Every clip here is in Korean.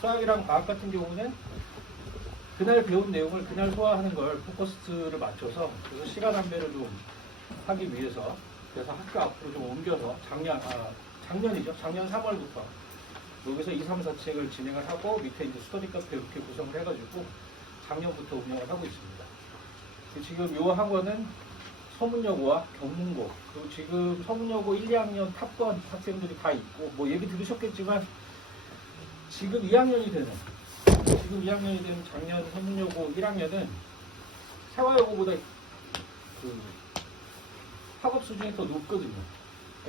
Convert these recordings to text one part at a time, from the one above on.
수학이랑 과학 같은 경우는 그날 배운 내용을 그날 소화하는 걸 포커스를 맞춰서 그래서 시간 안배를 좀 하기 위해서 그래서 학교 앞으로 좀 옮겨서 작년이죠. 작년 3월부터 여기서 2, 3, 4책을 진행을 하고 밑에 이제 스터디 카페 이렇게 구성을 해가지고 작년부터 운영을 하고 있습니다. 지금 이 학원은 서문여고와 경문고 그리고 지금 서문여고 1, 2학년 탑권 학생들이 다 있고 뭐 얘기 들으셨겠지만 지금 2학년이 되는 작년 서문여고 1학년은 세화여고보다 그 학업 수준이 더 높거든요.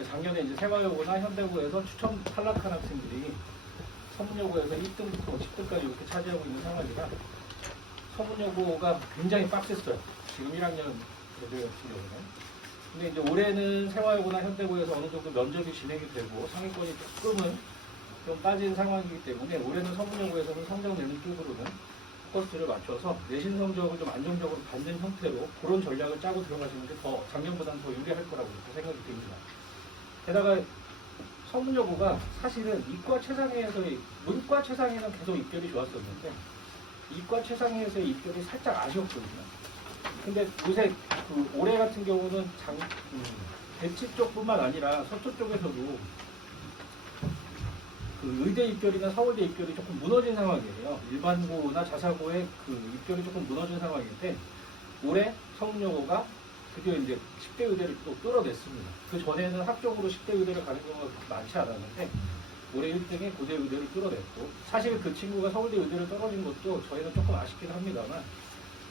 작년에 이제 세화여고나 현대고에서 추첨 탈락한 학생들이 서문여고에서 1등부터 10등까지 이렇게 차지하고 있는 상황이라 서문여고가 굉장히 빡셌어요. 지금 1학년 애들 같은 경우는. 근데 이제 올해는 세화여고나 현대고에서 어느 정도 면접이 진행이 되고 상위권이 조금은 좀 빠진 상황이기 때문에 올해는 서문여고에서는 성적 내는 쪽으로는 포커스를 맞춰서 내신 성적을 좀 안정적으로 받는 형태로 그런 전략을 짜고 들어가시는 게 더 작년보다는 더 유리할 거라고 이렇게 생각이 됩니다. 게다가 서문여고가 사실은 이과 최상위에서의 문과 최상위는 계속 입결이 좋았었는데 이과 최상위에서의 입결이 살짝 아쉬웠거든요. 근데 요새 올해 같은 경우는 대치 쪽뿐만 아니라 서초 쪽에서도 그 의대 입결이나 서울대 입결이 조금 무너진 상황이에요. 일반고나 자사고의 그 입결이 조금 무너진 상황인데 올해 서문여고가 드디어 이제 10대 의대를 또 뚫어냈습니다. 그 전에는 학적으로 10대 의대를 가는 경우가 많지 않았는데 올해 1등에 고대 의대를 뚫어냈고 사실 그 친구가 서울대 의대를 떨어진 것도 저희는 조금 아쉽긴 합니다만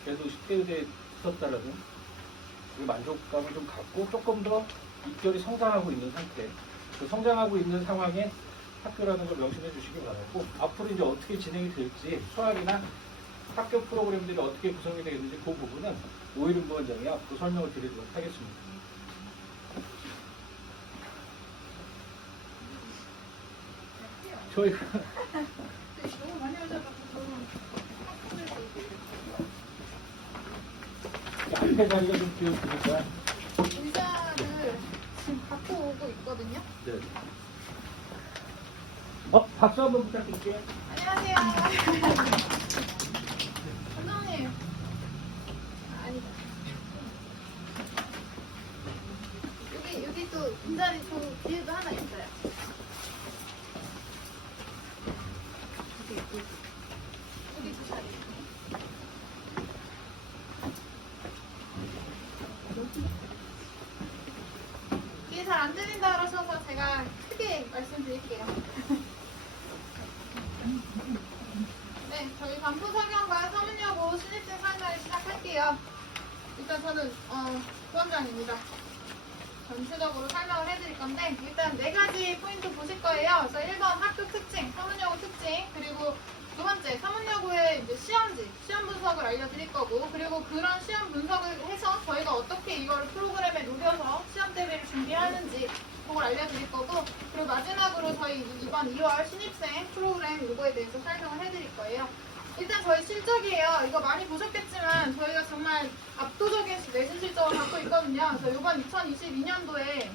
그래도 10대 의대에 붙었다라는 그 만족감을 좀 갖고 조금 더 입결이 성장하고 있는 상태 그 성장하고 있는 상황에 학교라는 걸 명심해 주시기 바라고 앞으로 이제 어떻게 진행이 될지 수학이나 학교 프로그램들이 어떻게 구성이 되겠는지 그 부분은 오일훈 부원장이 앞으로 설명을 드리도록 하겠습니다. 저희가 너무 많이 하셔가지고 앞에 자리가 좀 비었으니까 의자를 지금 갖고 오고 있거든요. 네. 박수 한번 부탁드릴게요. 안녕하세요. 선생님. 아니다. 여기 또 빈자리 저 뒤에도 하나 있어요. 여기 두 자리. 이게 잘 안 들린다 그러셔서 제가 크게 말씀드릴게요. 네, 저희 반포성형과 서문여고 신입생 설명을 시작할게요. 일단 저는 부원장입니다. 전체적으로 설명을 해드릴 건데 일단 4가지 포인트 보실 거예요. 그래서 1번 학교 특징, 서문여고 특징, 그리고 두 번째 서문여고의 이제 시험지, 시험 분석을 알려드릴 거고 그리고 그런 시험 분석을 해서 저희가 어떻게 이거를 프로그램에 녹여서 시험 대비를 준비하는지 그걸 알려드릴 거고 그리고 마지막으로 저희 이번 2월 신입생 프로그램 요거에 대해서 설명을 해드릴 거예요. 일단 저희 실적이에요. 이거 많이 보셨겠지만 저희가 정말 압도적인 내신 실적을 갖고 있거든요. 그래서 이번 2022년도에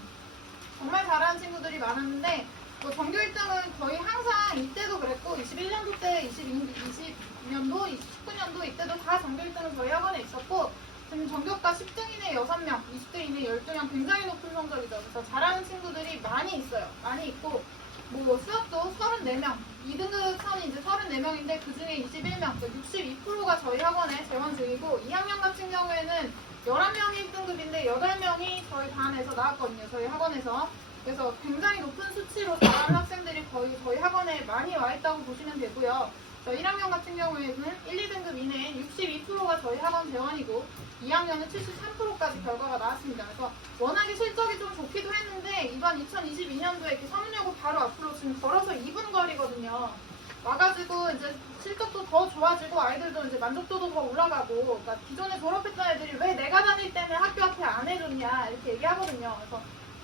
정말 잘하는 친구들이 많았는데 뭐 전교 1등은 거의 항상 이때도 그랬고 21년도 때, 22년도, 19년도 이때도 다 전교 1등은 저희 학원에 있었고 지금 전교과 10등 이내 6명, 20등 이내 12명 굉장히 높은 성적이죠. 그래서 잘하는 친구들이 많이 있어요. 많이 있고 뭐 수업도 34명, 2등급 선이 이제 34명인데 그 중에 21명, 62%가 저희 학원에 재원 중이고 2학년 같은 경우에는 11명이 1등급인데 8명이 저희 반에서 나왔거든요. 저희 학원에서. 그래서 굉장히 높은 수치로 잘하는 학생들이 거의 저희 학원에 많이 와 있다고 보시면 되고요. 1학년 같은 경우에는 1, 2등급 이내에 62%가 저희 학원 재원이고 2학년은 73%까지 결과가 나왔습니다. 그래서 워낙에 실적이 좀 좋기도 했는데 이번 2022년도에 이렇게 서문여고 바로 앞으로 지금 걸어서 2분 거리거든요. 와가지고 이제 실적도 더 좋아지고 아이들도 이제 만족도도 더 올라가고 그러니까 기존에 졸업했던 애들이 왜 내가 다닐 때는 학교 앞에 안 해줬냐 이렇게 얘기하거든요. 그래서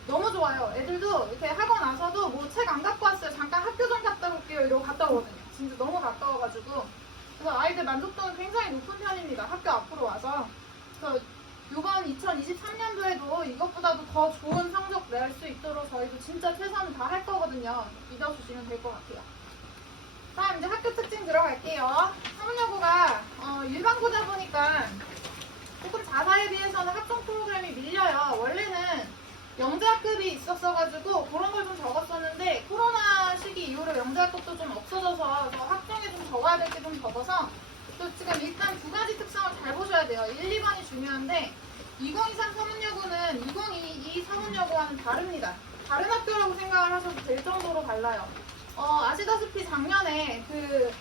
너무 좋아요. 애들도 이렇게 학원 와서도 뭐 책 안 갖고 왔어요. 잠깐 학교 좀 갔다 올게요. 이러고 갔다 오거든요. 진짜 너무 가까워가지고 그래서 아이들 만족도는 굉장히 높은 편입니다. 학교 앞으로 와서. 그래서 이번 2023년도에도 이것보다도 더 좋은 성적 낼 수 있도록 저희도 진짜 최선을 다할 거거든요. 믿어주시면 될 것 같아요. 다음 이제 학교 갈게요. 서문여고가 일반고다 보니까 조금 자사에 비해서는 학종 프로그램이 밀려요. 원래는 영재학급이 있었어가지고 그런 걸 좀 적었었는데 코로나 시기 이후로 영재학급도 좀 없어져서 학종에 좀 적어야 될 게 좀 적어서 또 지금 일단 두 가지 특성을 잘 보셔야 돼요. 1, 2번이 중요한데 2023 서문여고는 2022 서문여고와는 다릅니다. 다른 학교라고 생각을 하셔도 될 정도로 달라요. 아시다시피 작년에 그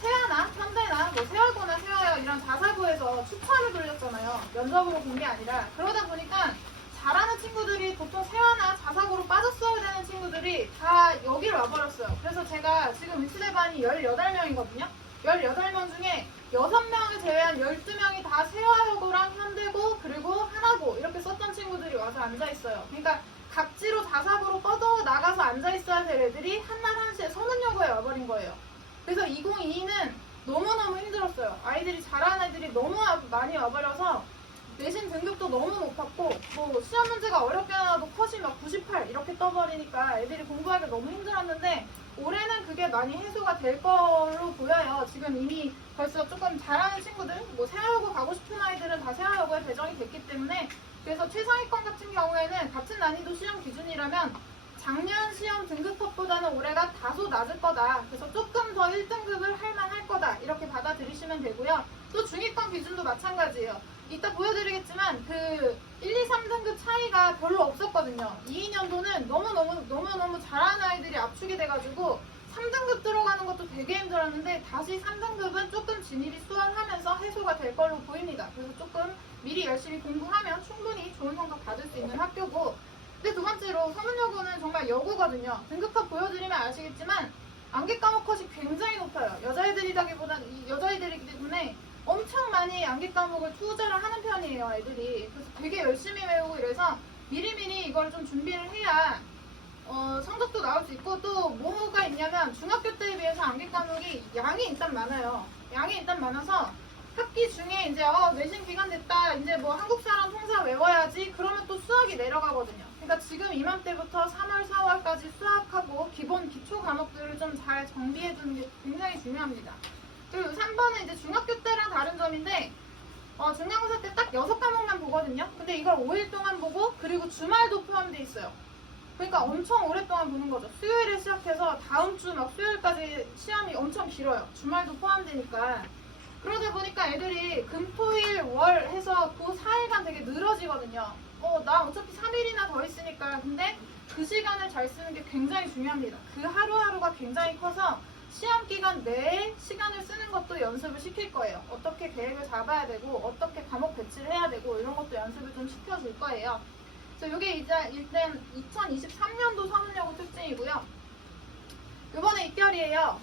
세아나 현대나 뭐 세월고나 세화여 이런 자사고에서 추천을 돌렸잖아요. 면접으로 본 게 아니라. 그러다 보니까 잘하는 친구들이 보통 세화나 자사고로 빠졌어야 되는 친구들이 다 여기로 와버렸어요. 그래서 제가 지금 위치대반이 18명이거든요. 18명 중에 6명을 제외한 12명이 다 세화여고랑 현대고 그리고 하나고 이렇게 썼던 친구들이 와서 앉아있어요. 그러니까 각지로 자사고로 뻗어 나가서 앉아있어야 될 애들이 한날 한시에 서문여고에 와버린 거예요. 그래서 2022는 너무너무 힘들었어요. 아이들이 잘하는 애들이 너무 많이 와버려서 내신 등급도 너무 높았고 뭐 시험 문제가 어렵게 나와도 컷이 막 98 이렇게 떠버리니까 애들이 공부하기 너무 힘들었는데 올해는 그게 많이 해소가 될 걸로 보여요. 지금 이미 벌써 조금 잘하는 친구들, 뭐 세화여고 가고 싶은 아이들은 다 세화여고에 배정이 됐기 때문에 그래서 최상위권 같은 경우에는 같은 난이도 시험 기준이라면 작년 시험 등급컷보다는 올해가 다소 낮을 거다. 그래서 조금 더 1등급을 할 만할 거다. 이렇게 받아들이시면 되고요. 또 중위권 기준도 마찬가지예요. 이따 보여드리겠지만 그 1, 2, 3등급 차이가 별로 없었거든요. 22년도는 너무너무 잘하는 아이들이 압축이 돼가지고 3등급 들어가는 것도 되게 힘들었는데 다시 3등급은 조금 진입이 수월하면서 해소가 될 걸로 보입니다. 그래서 조금 미리 열심히 공부하면 충분히 좋은 성적 받을 수 있는 학교고 근데 두 번째로 서문여고는 정말 여고거든요. 등급컷 보여드리면 아시겠지만 암기 과목 컷이 굉장히 높아요. 여자애들이기 때문에 엄청 많이 암기 과목을 투자를 하는 편이에요, 애들이. 그래서 되게 열심히 외우고 이래서 미리미리 이걸 좀 준비를 해야 성적도 나올 수 있고 또 뭐가 있냐면 중학교 때에 비해서 암기 과목이 양이 일단 많아요. 양이 일단 많아서 학기 중에 이제 내신 기간 됐다. 이제 뭐 한국 사람 통사 외워야지. 그러면 또 수학이 내려가거든요. 그러니까 지금 이맘때부터 3월, 4월까지 수학하고 기본 기초 과목들을 좀 잘 정비해 두는 게 굉장히 중요합니다. 그리고 3번은 이제 중학교 때랑 다른 점인데 중간고사 때 딱 6과목만 보거든요. 근데 이걸 5일 동안 보고 그리고 주말도 포함되어 있어요. 그러니까 엄청 오랫동안 보는 거죠. 수요일에 시작해서 다음 주 막 수요일까지 시험이 엄청 길어요. 주말도 포함되니까. 그러다 보니까 애들이 금, 토, 일, 월 해서 그 4일간 되게 늘어지거든요. 나 어차피 3일이나 더 있으니까. 근데 그 시간을 잘 쓰는 게 굉장히 중요합니다. 그 하루하루가 굉장히 커서 시험 기간 내에 시간을 쓰는 것도 연습을 시킬 거예요. 어떻게 계획을 잡아야 되고 어떻게 과목 배치를 해야 되고 이런 것도 연습을 좀 시켜줄 거예요. 그래서 이게 이제 일단 2023년도 서문여고 특징이고요. 이번에 입결이에요.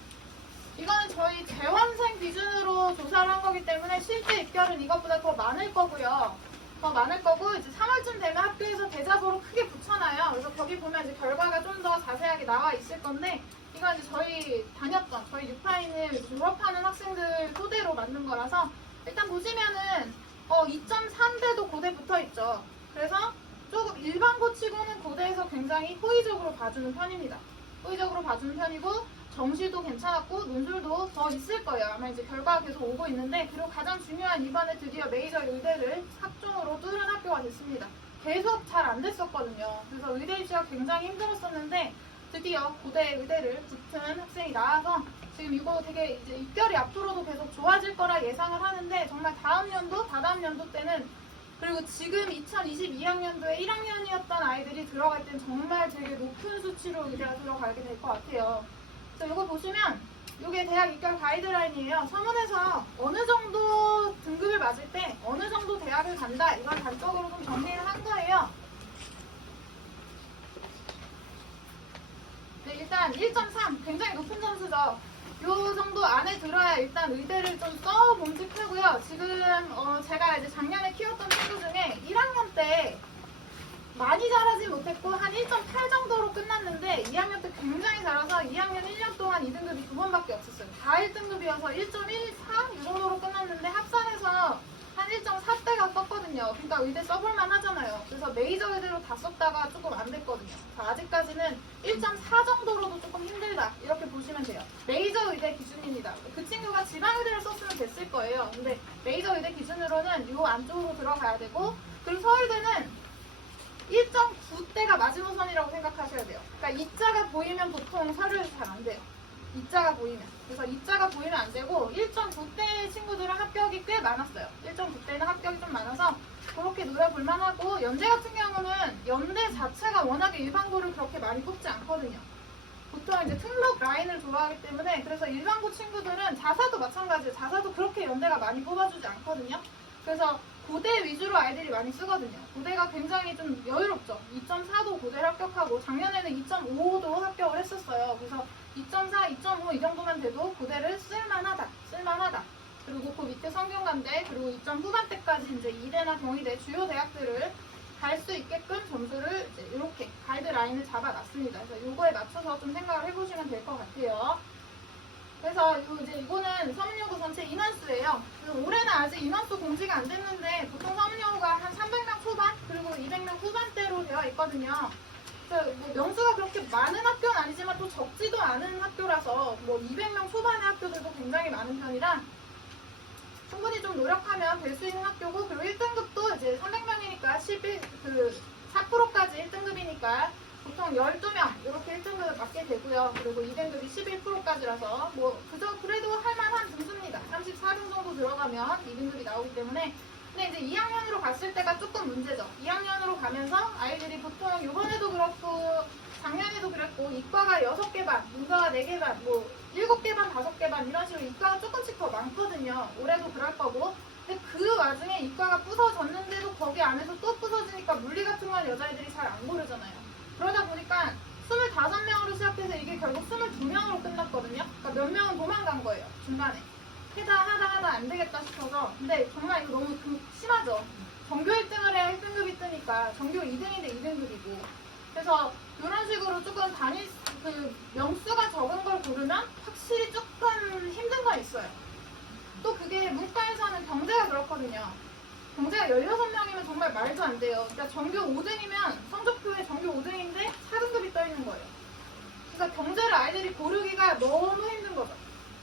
이거는 저희 재원생 기준으로 조사를 한 거기 때문에 실제 입결은 이것보다 더 많을 거고요. 더 많을 거고 이제 3월쯤 되면 학교에서 대자보로 크게 붙여놔요. 그래서 거기 보면 이제 결과가 좀 더 자세하게 나와 있을 건데 이건 이제 저희 다녔던 저희 6파인을 졸업하는 학생들 토대로 만든 거라서 일단 보시면은 2.3대도 고대 붙어 있죠. 그래서 조금 일반 고치고는 고대에서 굉장히 호의적으로 봐주는 편입니다. 호의적으로 봐주는 편이고 정시도 괜찮았고 논술도 더 있을 거예요. 아마 이제 결과가 계속 오고 있는데 그리고 가장 중요한 이번에 드디어 메이저 의대를 학종으로 뚫은 학교가 됐습니다. 계속 잘 안 됐었거든요. 그래서 의대 입시가 굉장히 힘들었었는데 드디어 고대 의대를 붙은 학생이 나와서 지금 이거 되게 이제 입결이 앞으로도 계속 좋아질 거라 예상을 하는데 정말 다음 연도, 다다음 연도 때는 그리고 지금 2022학년도에 1학년이었던 아이들이 들어갈 땐 정말 되게 높은 수치로 의대가 들어가게 될 것 같아요. 그래서 이거 보시면 이게 대학 입결 가이드라인이에요. 서문에서 어느 정도 등급을 맞을 때 어느 정도 대학을 간다 이걸 단적으로 좀 정리를 한 거예요. 네, 일단 1.3 굉장히 높은 점수죠. 요 정도 안에 들어야 일단 의대를 좀 써봄직하고요. 지금 제가 이제 작년에 키웠던 친구 중에 1학년 때 많이 잘하지 못했고 한 1.8 정도로 끝났는데 2학년 때 굉장히 잘해서 2학년 1년 동안 2등급이 2번밖에 없었어요. 다 1등급이어서 1.14 이 정도로 끝났는데 합산해서 한 1.4대가 썼거든요. 그러니까 의대 써볼만 하잖아요. 그래서 메이저 의대로 다 썼다가 조금 안 됐거든요. 아직까지는 1.4 정도로도 조금 힘들다 이렇게 보시면 돼요. 메이저 의대 기준이 지방 의대를 썼으면 됐을 거예요. 근데 메이저 의대 기준으로는 요 안쪽으로 들어가야 되고, 그리고 서울대는 1.9대가 마지노선이라고 생각하셔야 돼요. 그러니까 이자가 보이면 보통 서류에서 잘 안 돼요. 이자가 보이면. 그래서 이자가 보이면 안 되고 1.9대 친구들은 합격이 꽤 많았어요. 1.9대는 합격이 좀 많아서 그렇게 노려볼 만하고, 연대 같은 경우는 연대 자체가 워낙에 일반고를 그렇게 많이 뽑지 않거든요. 보통 이제 특록 라인을 좋아하기 때문에, 그래서 일반고 친구들은 자사도 마찬가지예요. 자사도 그렇게 연대가 많이 뽑아주지 않거든요. 그래서 고대 위주로 아이들이 많이 쓰거든요. 고대가 굉장히 좀 여유롭죠. 2.4도 고대를 합격하고, 작년에는 2.5도 합격을 했었어요. 그래서 2.4, 2.5 이 정도만 돼도 고대를 쓸만하다. 그리고 그 밑에 성균관대, 그리고 2점 후반대까지 이제 이대나 경희대 주요 대학들을 갈 수 있게끔 점수를 이제 이렇게 가이드라인을 잡아놨습니다. 그래서 요거에 맞춰서 좀 생각을 해보시면 될 것 같아요. 그래서 이거는 서문여고 전체 인원수예요. 올해는 아직 인원수 공지가 안 됐는데, 보통 서문여고가 한 300명 초반 그리고 200명 후반대로 되어 있거든요. 그래서 뭐 명수가 그렇게 많은 학교는 아니지만 또 적지도 않은 학교라서 뭐 200명 초반의 학교들도 굉장히 많은 편이라 충분히 좀 노력하면 될 수 있는 학교고, 그리고 1등급도 이제 300명이니까 4%까지 1등급이니까 보통 12명 이렇게 1등급을 받게 되고요. 그리고 2등급이 11%까지라서 뭐 그저 그래도 할만한 등수입니다. 34등 정도 들어가면 2등급이 나오기 때문에. 근데 이제 2학년으로 갔을 때가 조금 문제죠. 2학년으로 가면서 아이들이 보통 이번에도 그렇고 작년에도 그랬고 이과가 6개 반, 문과가 4개 반, 뭐 7개 반, 5개 반 이런 식으로 이과가 조금씩 더 많거든요. 올해도 그럴 거고. 근데 그 와중에 이과가 부서졌는데도 거기 안에서 또 부서지니까 물리 같은 건 여자애들이 잘 안 고르잖아요. 그러다 보니까 25명으로 시작해서 이게 결국 22명으로 끝났거든요. 그러니까 몇 명은 도망간 거예요, 중간에. 하다 안 되겠다 싶어서. 근데 정말 이거 너무 심하죠. 전교 1등을 해야 1등급이 뜨니까 전교 2등인데 2등급이고. 그래서 이런 식으로 조금 명수가 적은 걸 고르면 확실히 조금 힘든 건 있어요. 또 그게 문과에서는 경제가 그렇거든요. 경제가 16명이면 정말 말도 안 돼요. 그러니까 전교 5등이면 성적표에 전교 5등인데 4등급이 떠 있는 거예요. 그러니까 경제를 아이들이 고르기가 너무 힘든 거죠.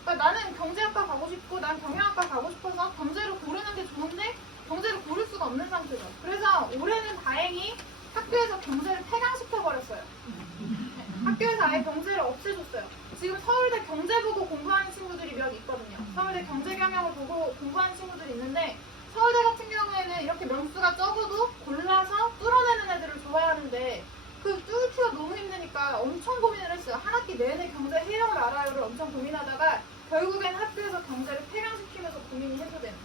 그러니까 나는 경제학과 가고 싶고 난 경영학과 가고 싶어서 경제를 고르는 게 좋은데 경제를 고를 수가 없는 상태죠. 그래서 올해는 다행히 학교에서 경제를 폐강시켜버렸어요. 학교에서 아예 경제를 없애줬어요. 지금 서울대 경제 보고 공부하는 친구들이 몇 있거든요. 서울대 경제경영을 보고 공부하는 친구들이 있는데, 서울대 같은 경우에는 이렇게 명수가 적어도 골라서 뚫어내는 애들을 좋아하는데, 그 뚫기가 너무 힘드니까 엄청 고민을 했어요. 한 학기 내내 경제 해요 말아요를 엄청 고민하다가 결국엔 학교에서 경제를 폐강시키면서 고민이 해소되는,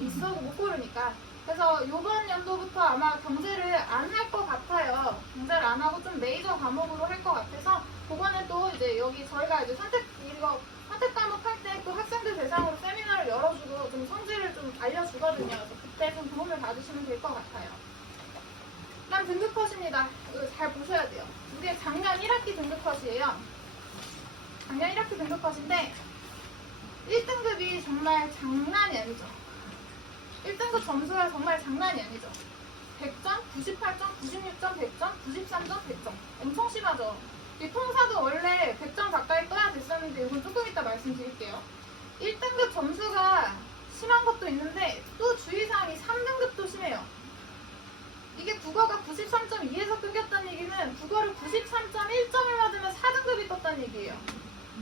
있어도 못 고르니까. 그래서 이번 연도부터 아마 경제를 안 할 것 같아요. 경제를 안 하고 좀 메이저 과목으로 할 것 같아서, 그거는 또 이제 여기 저희가 이제 선택 과목 할 때 또 학생들 대상으로 세미나를 열어주고 좀 성질을 좀 알려주거든요. 그래서 그때 좀 도움을 받으시면 될 것 같아요. 그다음 등급컷입니다. 이거 잘 보셔야 돼요. 이게 작년 1학기 등급컷이에요. 작년 1학기 등급컷인데 1등급이 정말 장난이 아니죠. 1등급 점수가 정말 장난이 아니죠. 100점, 98점, 96점, 100점, 93점, 100점. 엄청 심하죠. 이 통사도 원래 100점 가까이 떠야 됐었는데 이건 조금 이따 말씀드릴게요. 1등급 점수가 심한 것도 있는데 또 주의사항이 3등급도 심해요. 이게 국어가 93.2에서 끊겼다는 얘기는 국어를 93.1점을 맞으면 4등급이 떴다는 얘기예요.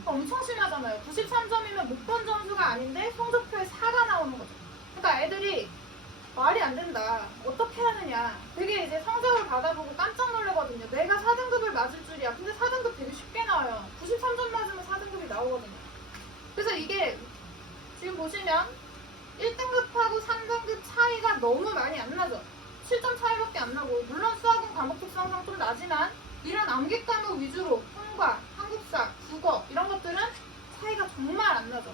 엄청 심하잖아요. 93점이면 못 본 점수가 아닌데 성적표에 4가 나오는 거죠. 그러니까 애들이 말이 안 된다. 어떻게 하느냐. 되게 이제 성적을 받아보고 깜짝 놀라거든요. 내가 4등급을 맞을 줄이야. 근데 4등급 되게 쉽게 나와요. 93점 맞으면 4등급이 나오거든요. 그래서 이게 지금 보시면 1등급하고 3등급 차이가 너무 많이 안 나죠. 7점 차이밖에 안 나고, 물론 수학은 과목 특성상 좀 나지만 이런 암기 과목 위주로 통과, 한국사, 국어 이런 것들은 차이가 정말 안 나죠.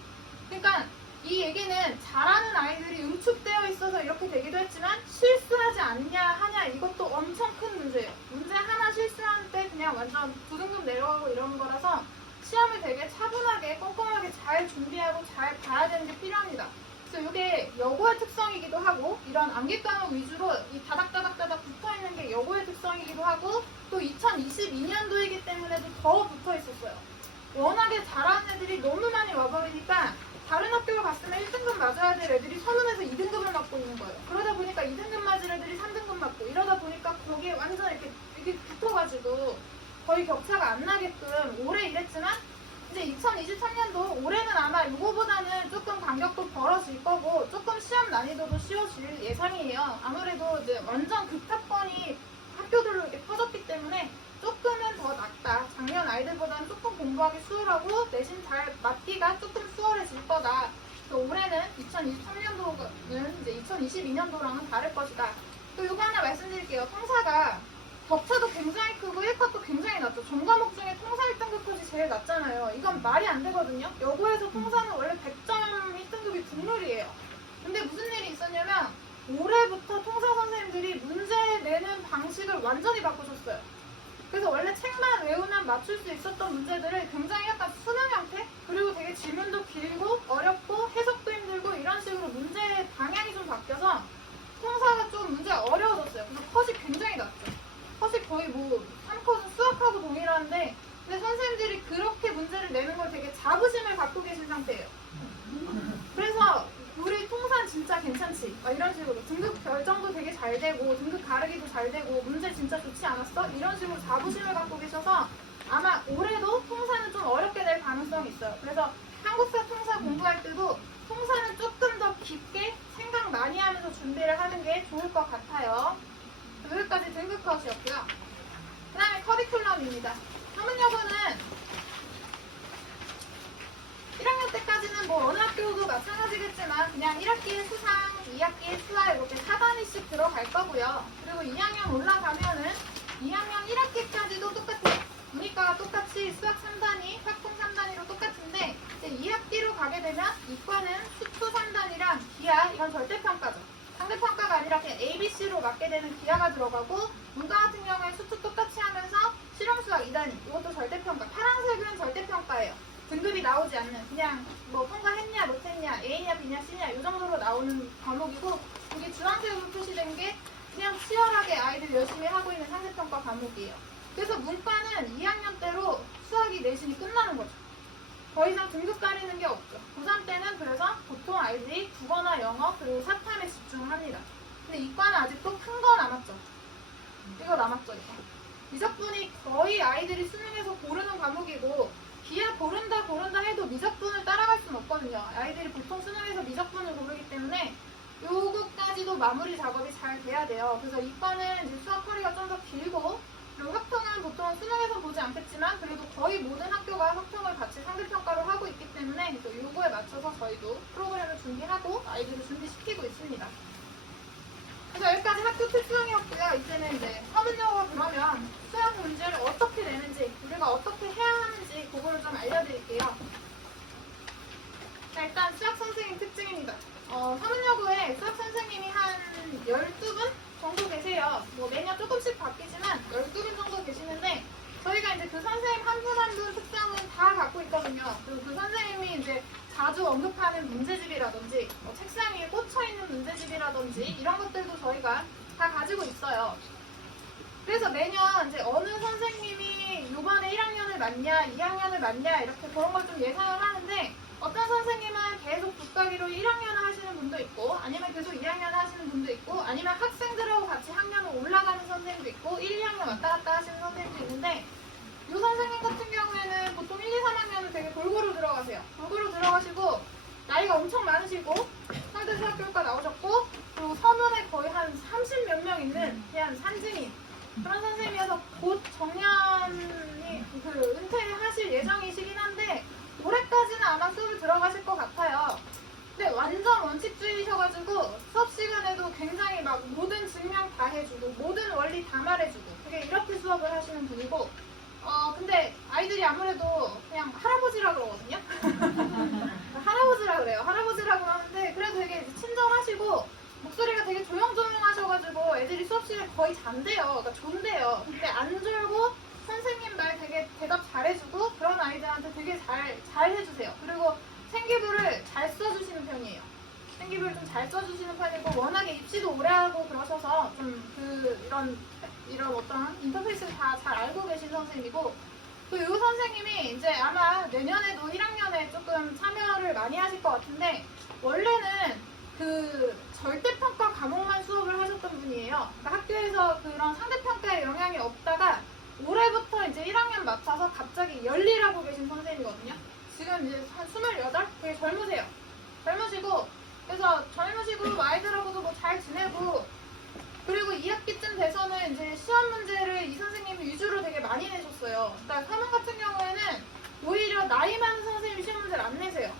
그러니까 이 얘기는 잘하는 아이들이 응축되어 있어서 이렇게 되기도 했지만 실수하지 않냐 하냐 이것도 엄청 큰 문제예요. 문제 하나 실수하는 때 그냥 완전 2등급 내려가고 이러는 거라서 시험을 되게 차분하게 꼼꼼하게 잘 준비하고 잘 봐야 되는 게 필요합니다. 그래서 이게 여고의 특성이기도 하고, 이런 암기 과목 위주로 이 다닥다닥다닥 붙어있는 게 여고의 특성이기도 하고, 또 2022년도이기 때문에도 더 붙어 있었어요. 워낙에 잘하는 애들이 너무 많이 와버리니까 다른 학교를 2023년도 올해는 아마 이거보다는 조금 간격도 벌어질 거고 조금 시험 난이도도 쉬워질 예상이에요. 아무래도 이제 완전 급탑권이 학교들로 이렇게 퍼졌기 때문에 조금은 더 낫다. 작년 아이들보다는 조금 공부하기 수월하고 내신 잘 맞기가 조금 수월해질 거다. 그래서 올해는 2023년도는 이제 2022년도랑은 다를 것이다. 또 이거 하나 말씀드릴게요. 통사가 격차도 굉장히 크고 1컷도 굉장히 낮죠. 전 과목 중에 통사 1등급 컷이 제일 낮잖아요. 이건 말이 안 되거든요. 여고에서 통사는 원래 100점 1등급이 국룰이에요. 근데 무슨 일이 있었냐면 올해부터 통사 선생님들이 문제 내는 방식을 완전히 바꾸셨어요. 그래서 원래 책만 외우면 맞출 수 있었던 문제들을 굉장히 약간 수능 형태? 그리고 되게 질문도 길고 어렵고 해석도 힘들고 이런 식으로 문제 방향이 좀 바뀌어서 통사가 좀 문제가 어려워졌어요. 그래서 컷이 굉장히 낮죠. 컷이 거의 뭐 3컷은 수학하고 동일한데 근데 선생님들이 그렇게 문제를 내는 걸 되게 자부심을 갖고 계신 상태예요. 그래서 우리 통산 진짜 괜찮지? 막 이런 식으로 등급 결정도 되게 잘 되고 등급 가르기도 잘 되고 문제 진짜 좋지 않았어? 이런 식으로 자부심을 갖고 계셔서 아마 올해도 통사는 좀 어렵게 될 가능성이 있어요. 그래서 한국사 통사 공부할 때도 통사는 조금 더 깊게 생각 많이 하면서 준비를 하는 게 좋을 것 같아요. 여기까지 등급 컷이었고요. 그 다음에 커리큘럼입니다. 한문여고는 1학년 때까지는 뭐 어느 학교도 마찬가지겠지만 그냥 1학기에 수상, 2학기에 수학 이렇게 4단위씩 들어갈 거고요. 그리고 2학년 올라가면은 2학년 1학기까지도 똑같아요. 문이과가 똑같이 수학 3단위, 학통 3단위로 똑같은데 이제 2학기로 가게 되면 이과는 수투 3단위랑 기하 이건 절대평가죠. 상대평가가 아니라 그냥 ABC로 맞게 되는 기하가 들어가고 문과 같은 경우에 수투 똑같이 하면서 실용수학 2단위 이것도 절대평가. 파란색은 절대평가예요. 등급이 나오지 않는 그냥 뭐 통과했냐 못했냐 A냐 B냐 C냐 이 정도로 나오는 과목이고 이게 주황색으로 표시된 게 그냥 치열하게 아이들 열심히 하고 있는 상대평가 과목이에요. 그래서 문과는 2학년 때로 수학이 내신이 끝나는 거죠. 더 이상 등급 가리는 게 없죠. 고3 때는 그래서 보통 아이들이 국어나 영어 그리고 사탐에 집중합니다. 근데 이과는 아직도 큰 거 남았죠. 이거 남았죠. 이거. 미적분이 거의 아이들이 수능에서 고르는 과목이고 기하 고른다 해도 미적분을 따라갈 수는 없거든요. 아이들이 보통 수능에서 미적분을 고르기 때문에 요거까지도 마무리 작업이 잘 돼야 돼요. 그래서 이과는 이제 수학 커리가 좀 더 길고 그리고 학통은 보통 수능에서 보지 않겠지만 그래도 거의 모든 학교가 학통을 같이 상대평가로 하고 있기 때문에 또 요거에 맞춰서 저희도 프로그램을 준비하고 아이들을 준비시키고 있습니다. 그래서 여기까지 학교 특성이었고요. 이제는 이제 화문여고 그러면 수학 문제를 어떻게 내는지 우리가 어떻게 해야 하는지 그거를 좀 알려드릴게요. 자, 일단 수학 선생님 특징입니다. 화문여고에 수학 선생님이 한 12분 정도 계세요. 뭐 매년 조금씩 바뀌지만 12분 정도 계시는데 저희가 이제 그 선생님 한 분 한 분 특성은 다 갖고 있거든요. 그리고 그 선생님이 이제 자주 언급하는 문제집이라든지 뭐 책상 위에 꽂혀있는 문제집이라든지 이런 것들도 저희가 다 가지고 있어요. 그래서 매년 이제 어느 선생님이 이번에 1학년을 맡냐 2학년을 맡냐 이렇게 그런 걸 좀 예상을 하는데 어떤 선생님은 계속 붙가기로 1학년을 하시는 분도 있고 아니면 계속 2학년을 하시는 분도 있고 아니면 학생들하고 같이 학년을 올라가는 선생님도 있고 1, 2학년 왔다 갔다 하시는 선생님도 있는데 이 선생님 같은 경우에는 보통 1, 2, 3학년은 되게 골고루 들어가세요. 골고루 들어가시고 나이가 엄청 많으시고 상대수학교육과 나오셨고 그리고 서문에 거의 한 30 몇 명 있는 그냥 산증인 그런 선생님이어서 곧 정년이 은퇴하실 예정이시긴 한데 올해까지는 아마 수업을 들어가실 것 같아요. 근데 완전 원칙주의셔가지고 수업 시간에도 굉장히 막 모든 증명 다 해주고 모든 원리 다 말해주고 되게 이렇게 수업을 하시는 분이고 근데 아이들이 아무래도 그냥 할아버지라 그러거든요. 할아버지라 그래요. 할아버지라고 하는데 그래도 되게 친절하시고 목소리가 되게 조용조용하셔가지고 애들이 수업 시간에 거의 잔대요. 그러니까 존대요. 근데 안 졸고 선생님 말 되게 대답 잘해주고 그런 아이들한테 되게 잘 해주세요. 그리고 생기부를 잘 써주시는 편이에요. 생기부를 좀 잘 써주시는 편이고 워낙에 입시도 오래 하고 그러셔서 좀 이런 어떤 인터페이스를 다 잘 알고 계신 선생님이고 또 이 선생님이 이제 아마 내년에도 1학년에 조금 참여를 많이 하실 것 같은데 원래는 그 절대평가 과목만 수업을 하셨던 분이에요. 그러니까 학교에서 그런 상대평가에 영향이 없다가 올해부터 이제 1학년 맡아서 갑자기 열일하고 계신 선생님이거든요. 지금 이제 한 28? 되게 젊으세요. 젊으시고, 그래서 젊으시고 아이들하고도 뭐 잘 지내고, 그리고 2학기쯤 돼서는 이제 시험 문제를 이 선생님이 위주로 되게 많이 내셨어요. 그러니까 서문 같은 경우에는 오히려 나이 많은 선생님이 시험 문제를 안 내세요.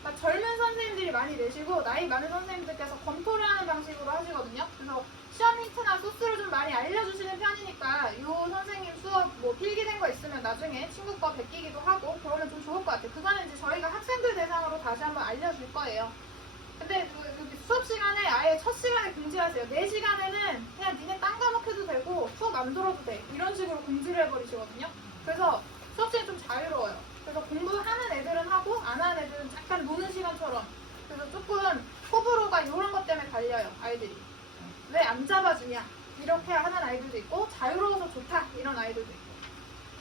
그러니까 젊은 선생님들이 많이 내시고 나이 많은 선생님들께서 검토를 하는 방식으로 하시거든요. 그래서 시험 힌트나 소스를 좀 많이 알려주시는 편이니까 이 선생님 수업 뭐 필기된 거 있으면 나중에 친구 거 베끼기도 하고 그러면 좀 좋을 것 같아요. 그거는 이제 저희가 학생들 대상으로 다시 한번 알려줄 거예요. 근데 여기 수업 시간에 아예 첫 시간에 공지하세요. 4시간에는 그냥 니네 딴 과목 해도 되고 수업 안 들어도 돼. 이런 식으로 공지를 해버리시거든요. 그래서 수업 시간이 좀 자유로워요. 그래서 공부하는 애들은 하고 안 하는 애들은 약간 노는 시간처럼. 그래서 조금 호불호가 이런 것 때문에 갈려요. 아이들이. 왜 안 잡아주냐. 이렇게 하는 아이들도 있고 자유로워서 좋다. 이런 아이들도 있고.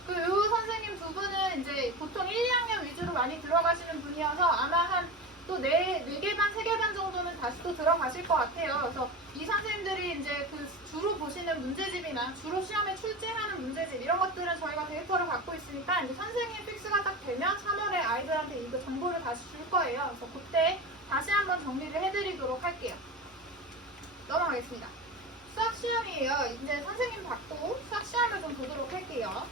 그 요 선생님 두 분은 이제 보통 1, 2학년 위주로 많이 들어가시는 분이어서 아마 한 또 4개 반, 3개 반 정도는 다시 또 들어가실 것 같아요. 그래서 이 선생님들이 이제 그 주로 보시는 문제집이나 주로 시험에 출제하는 문제집 이런 것들은 저희가 데이터를 갖고 있으니까 이제 선생님 픽스가 딱 되면 3월에 아이들한테 이거 정보를 다시 줄 거예요. 그래서 그때 다시 한번 정리를 해드리도록 할게요. 넘어가겠습니다. 수학 시험이에요. 이제 선생님 받고 수학 시험을 좀 보도록 할게요.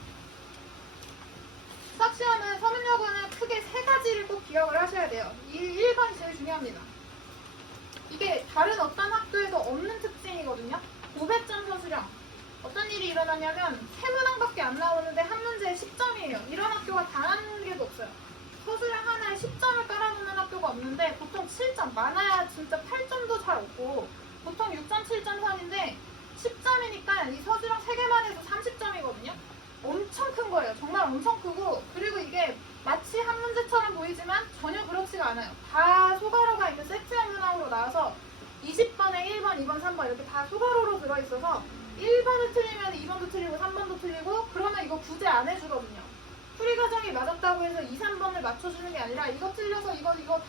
수학 시험은 서문여고는 크게 3가지를 꼭 기억을 하셔야 돼요. 1번이 제일 중요합니다. 이게 다른 어떤 학교에도 없는 특징이거든요. 500점 서술형. 어떤 일이 일어나냐면 3문항밖에 안 나오는데 한 문제에 10점이에요. 이런 학교가 단 한 개도 없어요. 서술형 하나에 10점을 깔아놓는 학교가 없는데 보통 7점, 많아야 진짜 8점도 잘 없고 보통 6.7점 선인데 10점이니까 이 서술형 3개만 해도 30점이거든요. 엄청 큰 거예요. 정말 엄청 크고 그리고 이게 마치 한 문제처럼 보이지만 전혀 그렇지가 않아요. 다 소괄호가 있는 세트형 문항으로 나와서 20번에 1번, 2번, 3번 이렇게 다 소괄호로 들어있어서 1번을 틀리면 2번도 틀리고 3번도 틀리고 그러면 이거 구제 안 해주거든요. 풀이 과정이 맞았다고 해서 2, 3번을 맞춰주는 게 아니라 이거 틀려서 이거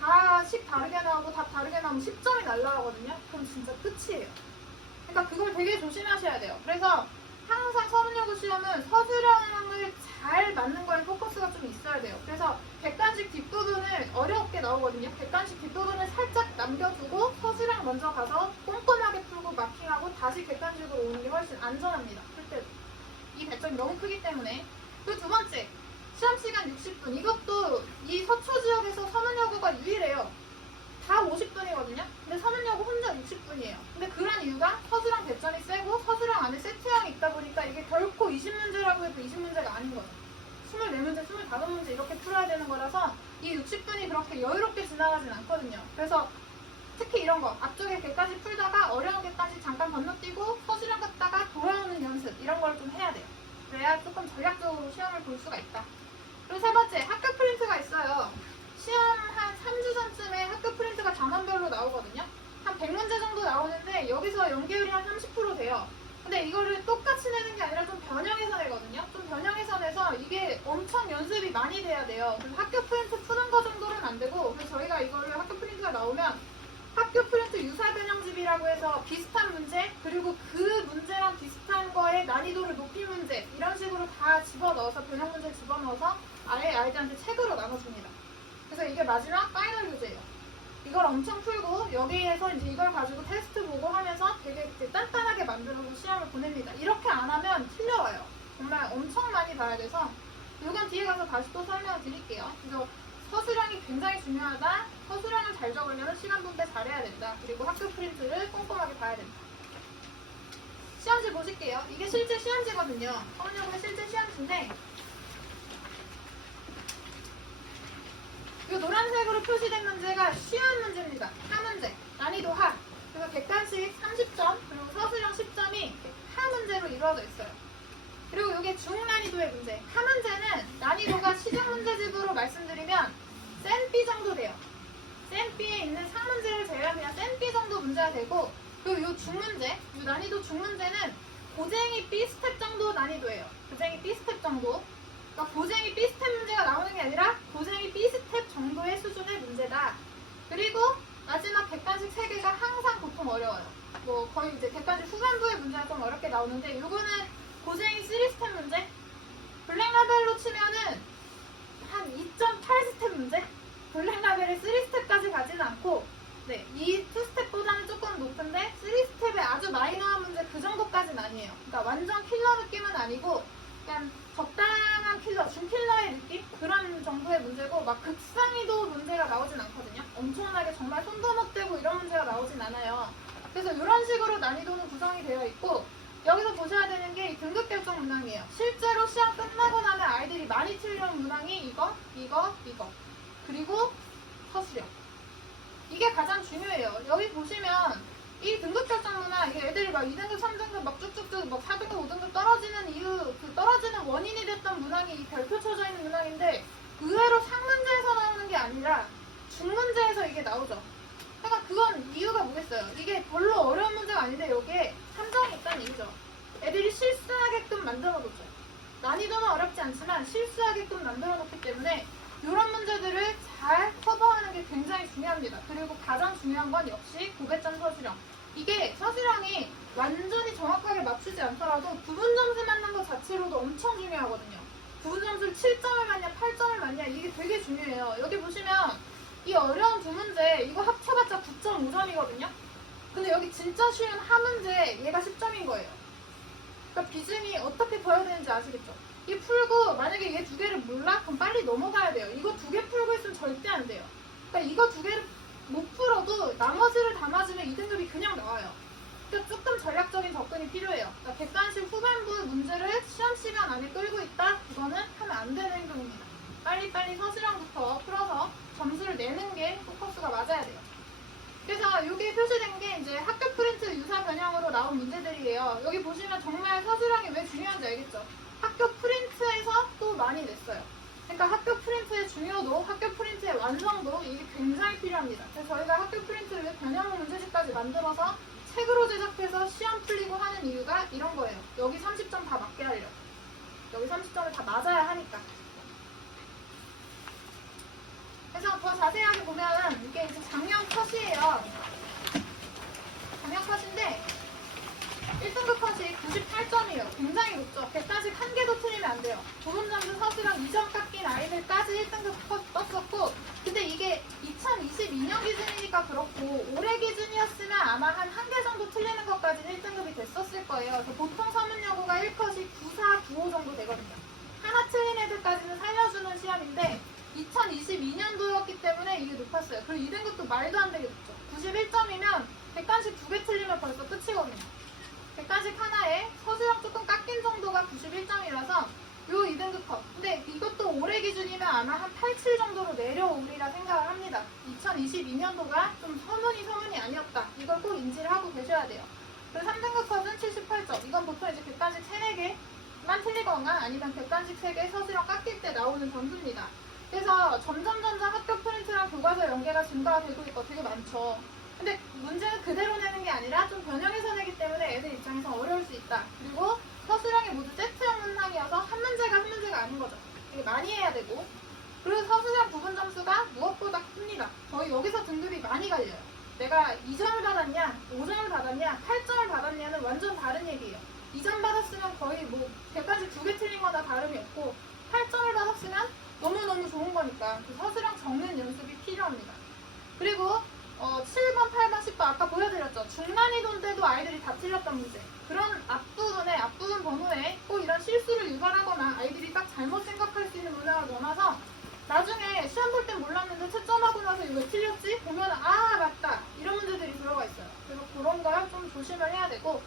다식 다르게 나오고 답 다르게 나오면 10점이 날라가거든요. 그럼 진짜 끝이에요. 그러니까 그걸 되게 조심하셔야 돼요. 그래서 항상 서문여고 시험은 서술형을 잘 맞는 거에 포커스가 좀 있어야 돼요. 그래서 객관식 뒷부분을 어렵게 나오거든요. 객관식 뒷부분을 살짝 남겨두고 서술형 먼저 가서 꼼꼼하게 풀고 마킹하고 다시 객관식으로 오는 게 훨씬 안전합니다. 풀 때도. 이 배점이 너무 크기 때문에. 그 두 번째, 시험 시간 60분. 이것도 이 서초 지역에서 서문여고가 유일해요. 다 50분이거든요. 근데 서문여고 혼자 60분이에요. 근데 그런 이유가 서술형 배점이 세고 서술형 안에 세트형이 있다 보니까 이게 결코 20문제라고 해도 20문제가 아닌 거예요. 24문제, 25문제 이렇게 풀어야 되는 거라서 이 60분이 그렇게 여유롭게 지나가진 않거든요. 그래서 특히 이런 거 앞쪽에 개까지 풀다가 어려운 개까지 잠깐 건너뛰고 서술형 갔다가 돌아오는 연습 이런 걸 좀 해야 돼요. 그래야 조금 전략적으로 시험을 볼 수가 있다. 그리고 세 번째, 학교 프린트가 있어요. 시험 한 3주 전쯤에 학교 프린트가 단원별로 나오거든요. 한 100문제 정도 나오는데 여기서 연계율이 한 30% 돼요. 근데 이거를 똑같이 내는 게 아니라 좀 변형해서 내거든요. 좀 변형해서 내서 이게 엄청 연습이 많이 돼야 돼요. 그래서 학교 프린트 푸는 거 정도는 안 되고 그래서 저희가 이거를 학교 프린트가 나오면 학교 프린트 유사 변형집이라고 해서 비슷한 문제 그리고 그 문제랑 비슷한 거에 난이도를 높인 문제 이런 식으로 다 집어넣어서 변형 문제 집어넣어서 아예 아이들한테 책으로 나눠줍니다. 그래서 이게 마지막 파이널 교재예요. 이걸 엄청 풀고 여기에서 이제 이걸 가지고 테스트 보고 하면서 되게 이제 단단하게 만들어서 시험을 보냅니다. 이렇게 안 하면 틀려와요. 정말 엄청 많이 봐야 돼서 이건 뒤에 가서 다시 또 설명을 드릴게요. 그래서 서술형이 굉장히 중요하다. 서술형을 잘 적으려면 시간 분배 잘해야 된다. 그리고 학교 프린트를 꼼꼼하게 봐야 된다. 시험지 보실게요. 이게 실제 시험지거든요. 서문여고의 실제 시험지인데 이 노란색으로 표시된 문제가 쉬운 문제입니다. 하문제, 난이도 하. 그래서 객관식 30점, 그리고 서술형 10점이 하 문제로 이루어져 있어요. 그리고 이게 중난이도의 문제. 하 문제는 난이도가 시중 문제집으로 말씀드리면 센 B 정도 돼요. 센 B에 있는 상문제를 제외하면 그냥 센 B 정도 문제가 되고 그리고 이 중문제, 이 난이도 중문제는 고쟁이 B 스텝 정도 난이도예요. 고쟁이 B 스텝 정도. 그러니까 고쟁이 B 스텝 문제가 나오는 게 아니라 고쟁이 B 스텝 정도의 수준의 문제다. 그리고 마지막 객관식 3개가 항상 보통 어려워요. 뭐 거의 이제 객관식 후반부의 문제가 좀 어렵게 나오는데 이거는 고쟁이 3 스텝 문제? 블랙라벨로 치면은 한 2.8 블랙 라벨이 3스텝까지 가지는 않고 네, 이 2스텝보다는 조금 높은데 3스텝의 아주 마이너한 문제 그 정도까지는 아니에요. 그러니까 완전 킬러 느낌은 아니고 그냥 적당한 킬러, 중킬러의 느낌? 그런 정도의 문제고 막 극상위도 문제가 나오진 않거든요. 엄청나게 정말 손도 못 대고 이런 문제가 나오진 않아요. 그래서 이런 식으로 난이도는 구성이 되어 있고 여기서 보셔야 되는 게 이 등급 결정 문항이에요. 실제로 시험 끝나고 나면 아이들이 많이 틀리는 문항이 이거, 그리고 서술형. 이게 가장 중요해요. 여기 보시면 이 등급 결정 문항, 이게 애들이 막 2등급, 3등급 막 쭉쭉쭉 막 4등급, 5등급 떨어지는 이유, 그 떨어지는 원인이 됐던 문항이 이 별표 쳐져 있는 문항인데 의외로 상문제에서 나오는 게 아니라 중문제에서 이게 나오죠. 그러니까 그건 이유가 뭐겠어요? 이게 별로 어려운 문제가 아닌데 여기에 함정이 있다는 얘기죠. 애들이 실수하게끔 만들어놓죠. 난이도는 어렵지 않지만 실수하게끔 만들어놓기 때문에 이런 문제들을 잘 커버하는 게 굉장히 중요합니다. 그리고 가장 중요한 건 역시 고배점 서술형. 이게 서술형이 완전히 정확하게 맞추지 않더라도 부분 점수 맞는 것 자체로도 엄청 중요하거든요. 부분 점수를 7점을 맞냐 8점을 맞냐 이게 되게 중요해요. 여기 보시면 이 어려운 두 문제 이거 합쳐봤자 9.5점이거든요. 근데 여기 진짜 쉬운 하 문제 얘가 10점인 거예요. 그러니까 비중이 어떻게 더해야 되는지 아시겠죠? 이 풀고 만약에 얘 두 개를 몰라? 그럼 빨리 넘어가야 돼요. 이거 두 개 풀고 있으면 절대 안 돼요. 그러니까 이거 두 개를 못 풀어도 나머지를 다 맞으면 2등급이 그냥 나와요. 그러니까 조금 전략적인 접근이 필요해요. 그러니까 객관식 후반부 문제를 시험 시간 안에 끌고 있다? 그거는 하면 안 되는 행동입니다. 빨리빨리 서술형부터 풀어서 점수를 내는 게 포커스가 맞아야 돼요. 그래서 여기 표시된 게 이제 학교 프린트 유사 변형으로 나온 문제들이에요. 여기 보시면 정말 서술형이 왜 중요한지 알겠죠? 학교 프린트에서 또 많이 냈어요. 그러니까 학교 프린트의 중요도, 학교 프린트의 완성도 이게 굉장히 필요합니다. 그래서 저희가 학교 프린트를 변형 문제집까지 만들어서 책으로 제작해서 시험 풀리고 하는 이유가 이런 거예요. 여기 30점 다 맞게 하려고. 여기 30점을 다 맞아야 하니까. 그래서 더 자세하게 보면 이게 이제 작년 컷이에요. 작년 컷인데 1등급 컷이 98점이에요. 굉장히 높죠. 객관식 한 개도 틀리면 안 돼요. 부분 점수 서술형 2점 깎인 아이들까지 1등급 컷 떴었고 근데 이게 2022년 기준이니까 그렇고 올해 기준이었으면 아마 한 개 정도 틀리는 것까지는 1등급이 됐었을 거예요. 그래서 보통 서문여고가 1컷이 94, 95 정도 되거든요. 하나 틀린 애들까지는 살려주는 시험인데 2022년도였기 때문에 이게 높았어요. 그리고 2등급도 말도 안 되게 높죠. 91점이면 객관식 2개 틀리면 벌써 끝이거든요. 객관식 하나에 서술형 조금 깎인 정도가 91점이라서 요 2등급 컷. 근데 이것도 올해 기준이면 아마 한 87 정도로 내려오리라 생각을 합니다. 2022년도가 좀 서문이 아니었다. 이걸 꼭 인지를 하고 계셔야 돼요. 그리고 3등급 컷은 78점. 이건 보통 이제 객관식 3, 4개만 틀리거나 아니면 객관식 3개 서술형 깎일 때 나오는 점수입니다. 그래서 점점 학교 프린트랑 교과서 연계가 증가가 되고 있고 되게 많죠. 근데 문제는 그대로 내는 게 아니라 좀 변형해서 내기 때문에 애들 입장에서 어려울 수 있다. 그리고 서술형이 모두 세트형 문항이어서 한 문제가 아닌 거죠. 되게 많이 해야 되고. 그리고 서술형 부분 점수가 무엇보다 큽니다. 거의 여기서 등급이 많이 갈려요. 내가 2점을 받았냐, 5점을 받았냐, 8점을 받았냐는 완전 다른 얘기예요. 2점 받았으면 거의 뭐 객관식 2개 틀린 거나 다름이 없고 8점을 받았으면 너무너무 좋은 거니까 그 서술형 적는 연습이 필요합니다. 그리고 7번, 8번, 10번 아까 보여드렸죠. 중난이도인데도 아이들이 다 틀렸던 문제. 그런 앞부분 번호에 꼭 이런 실수를 유발하거나 아이들이 딱 잘못 생각할 수 있는 문항을 넣어놔서 나중에 시험 볼 땐 몰랐는데 채점하고 나서 이거 왜 틀렸지? 보면 아 맞다 이런 문제들이 들어가 있어요. 그래서 그런 걸 좀 조심을 해야 되고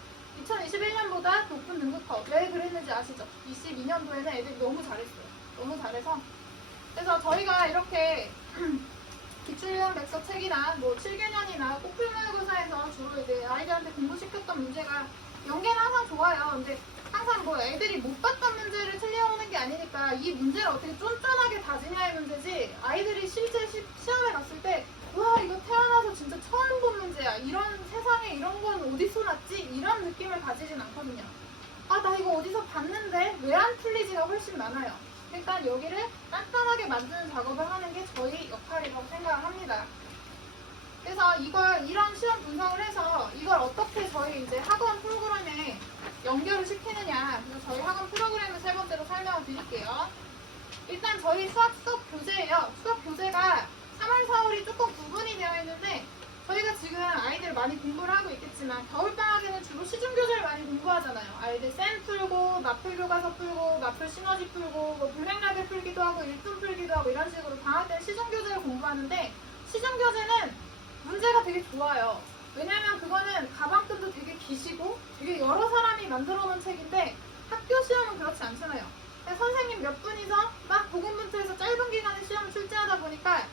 2021년보다 높은 등급 컷. 왜 그랬는지 아시죠? 22년도에는 애들이 너무 잘했어요. 너무 잘해서 그래서 저희가 이렇게 기출유형 백서 책이나 뭐 7개년이나 꼭필모의고사에서 주로 이제 아이들한테 공부시켰던 문제가 연계는 항상 좋아요. 근데 항상 뭐 애들이 못 봤던 문제를 틀려오는 게 아니니까 이 문제를 어떻게 쫀쫀하게 다지냐의 문제지 아이들이 실제 시험에 갔을 때 와 이거 태어나서 진짜 처음 본 문제야. 이런 세상에 이런 건 어디서 났지? 이런 느낌을 가지진 않거든요. 아 나 이거 어디서 봤는데 왜 안 풀리지가 훨씬 많아요. 일단 여기를 단단하게 만드는 작업을 하는 게 저희 역할이라고 생각을 합니다. 그래서 이런 시험 분석을 해서 이걸 어떻게 저희 이제 학원 프로그램에 연결을 시키느냐. 그래서 저희 학원 프로그램을 세 번째로 설명을 드릴게요. 일단 저희 수학 교재예요. 수학 교재가 많이 공부를 하고 있겠지만 겨울방학에는 주로 시중교재를 많이 공부하잖아요. 아이들 쌤 풀고 마플 교과서 풀고 마플 시너지 풀고 뭐 블랙라벨 풀기도 하고 일품 풀기도 하고 이런 식으로 방학 때 시중교재를 공부하는데 시중교재는 문제가 되게 좋아요. 왜냐면 그거는 가방끈도 되게 기시고 되게 여러 사람이 만들어 놓은 책인데 학교 시험은 그렇지 않잖아요. 선생님 몇 분이서 막 보건문틀에서 짧은 기간에 시험을 출제하다 보니까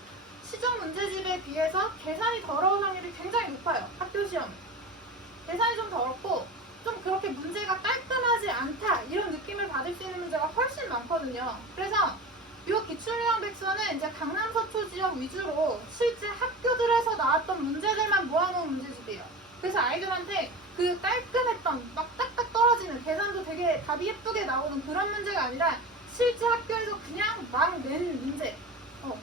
시중 문제집에 비해서 계산이 더러운 확률이 굉장히 높아요. 학교 시험. 계산이 좀 더럽고 좀 그렇게 문제가 깔끔하지 않다 이런 느낌을 받을 수 있는 문제가 훨씬 많거든요. 그래서 이 기출유형 백서는 이제 강남 서초 지역 위주로 실제 학교들에서 나왔던 문제들만 모아놓은 문제집이에요. 그래서 아이들한테 그 깔끔했던 막 딱딱 떨어지는 계산도 되게 답이 예쁘게 나오는 그런 문제가 아니라 실제 학교에서 그냥 막 낸 문제.